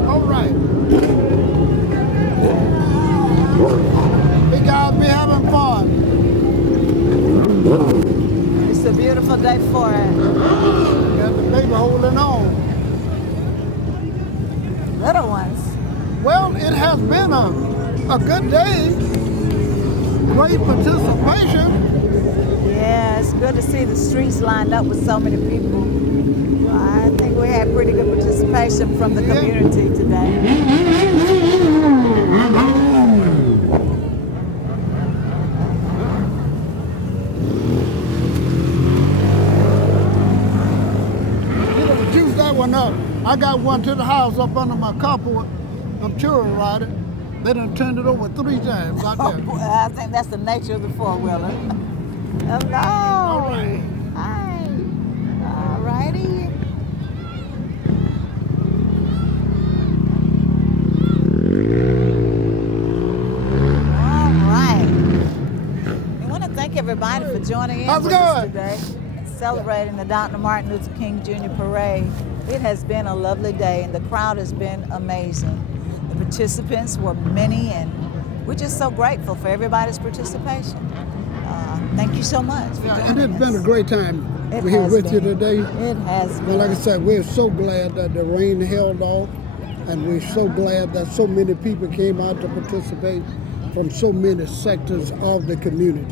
All right. Big guys be having fun. It's a beautiful day for it. Got the baby holding on. Little ones. Well, it has been a good day. Great participation. Yeah, it's good to see the streets lined up with so many people. I think we had pretty good participation from the community today. You know, juice that one up. I got one to the house up under my carport. I'm touring riding. They done turned it over 3 times out there. Oh, I think that's the nature of the four-wheeler. Hello. All right. Hi. All righty. All right. I want to thank everybody for joining in with us today and celebrating the Dr. Martin Luther King Jr. Parade. It has been a lovely day, and the crowd has been amazing. The participants were many, and we're just so grateful for everybody's participation. Thank you so much for joining And it's been a great time It here has with you been. today. It has Well, been. like I said, we're so glad that the rain held off, and we're so glad that so many people came out to participate from so many sectors of the community.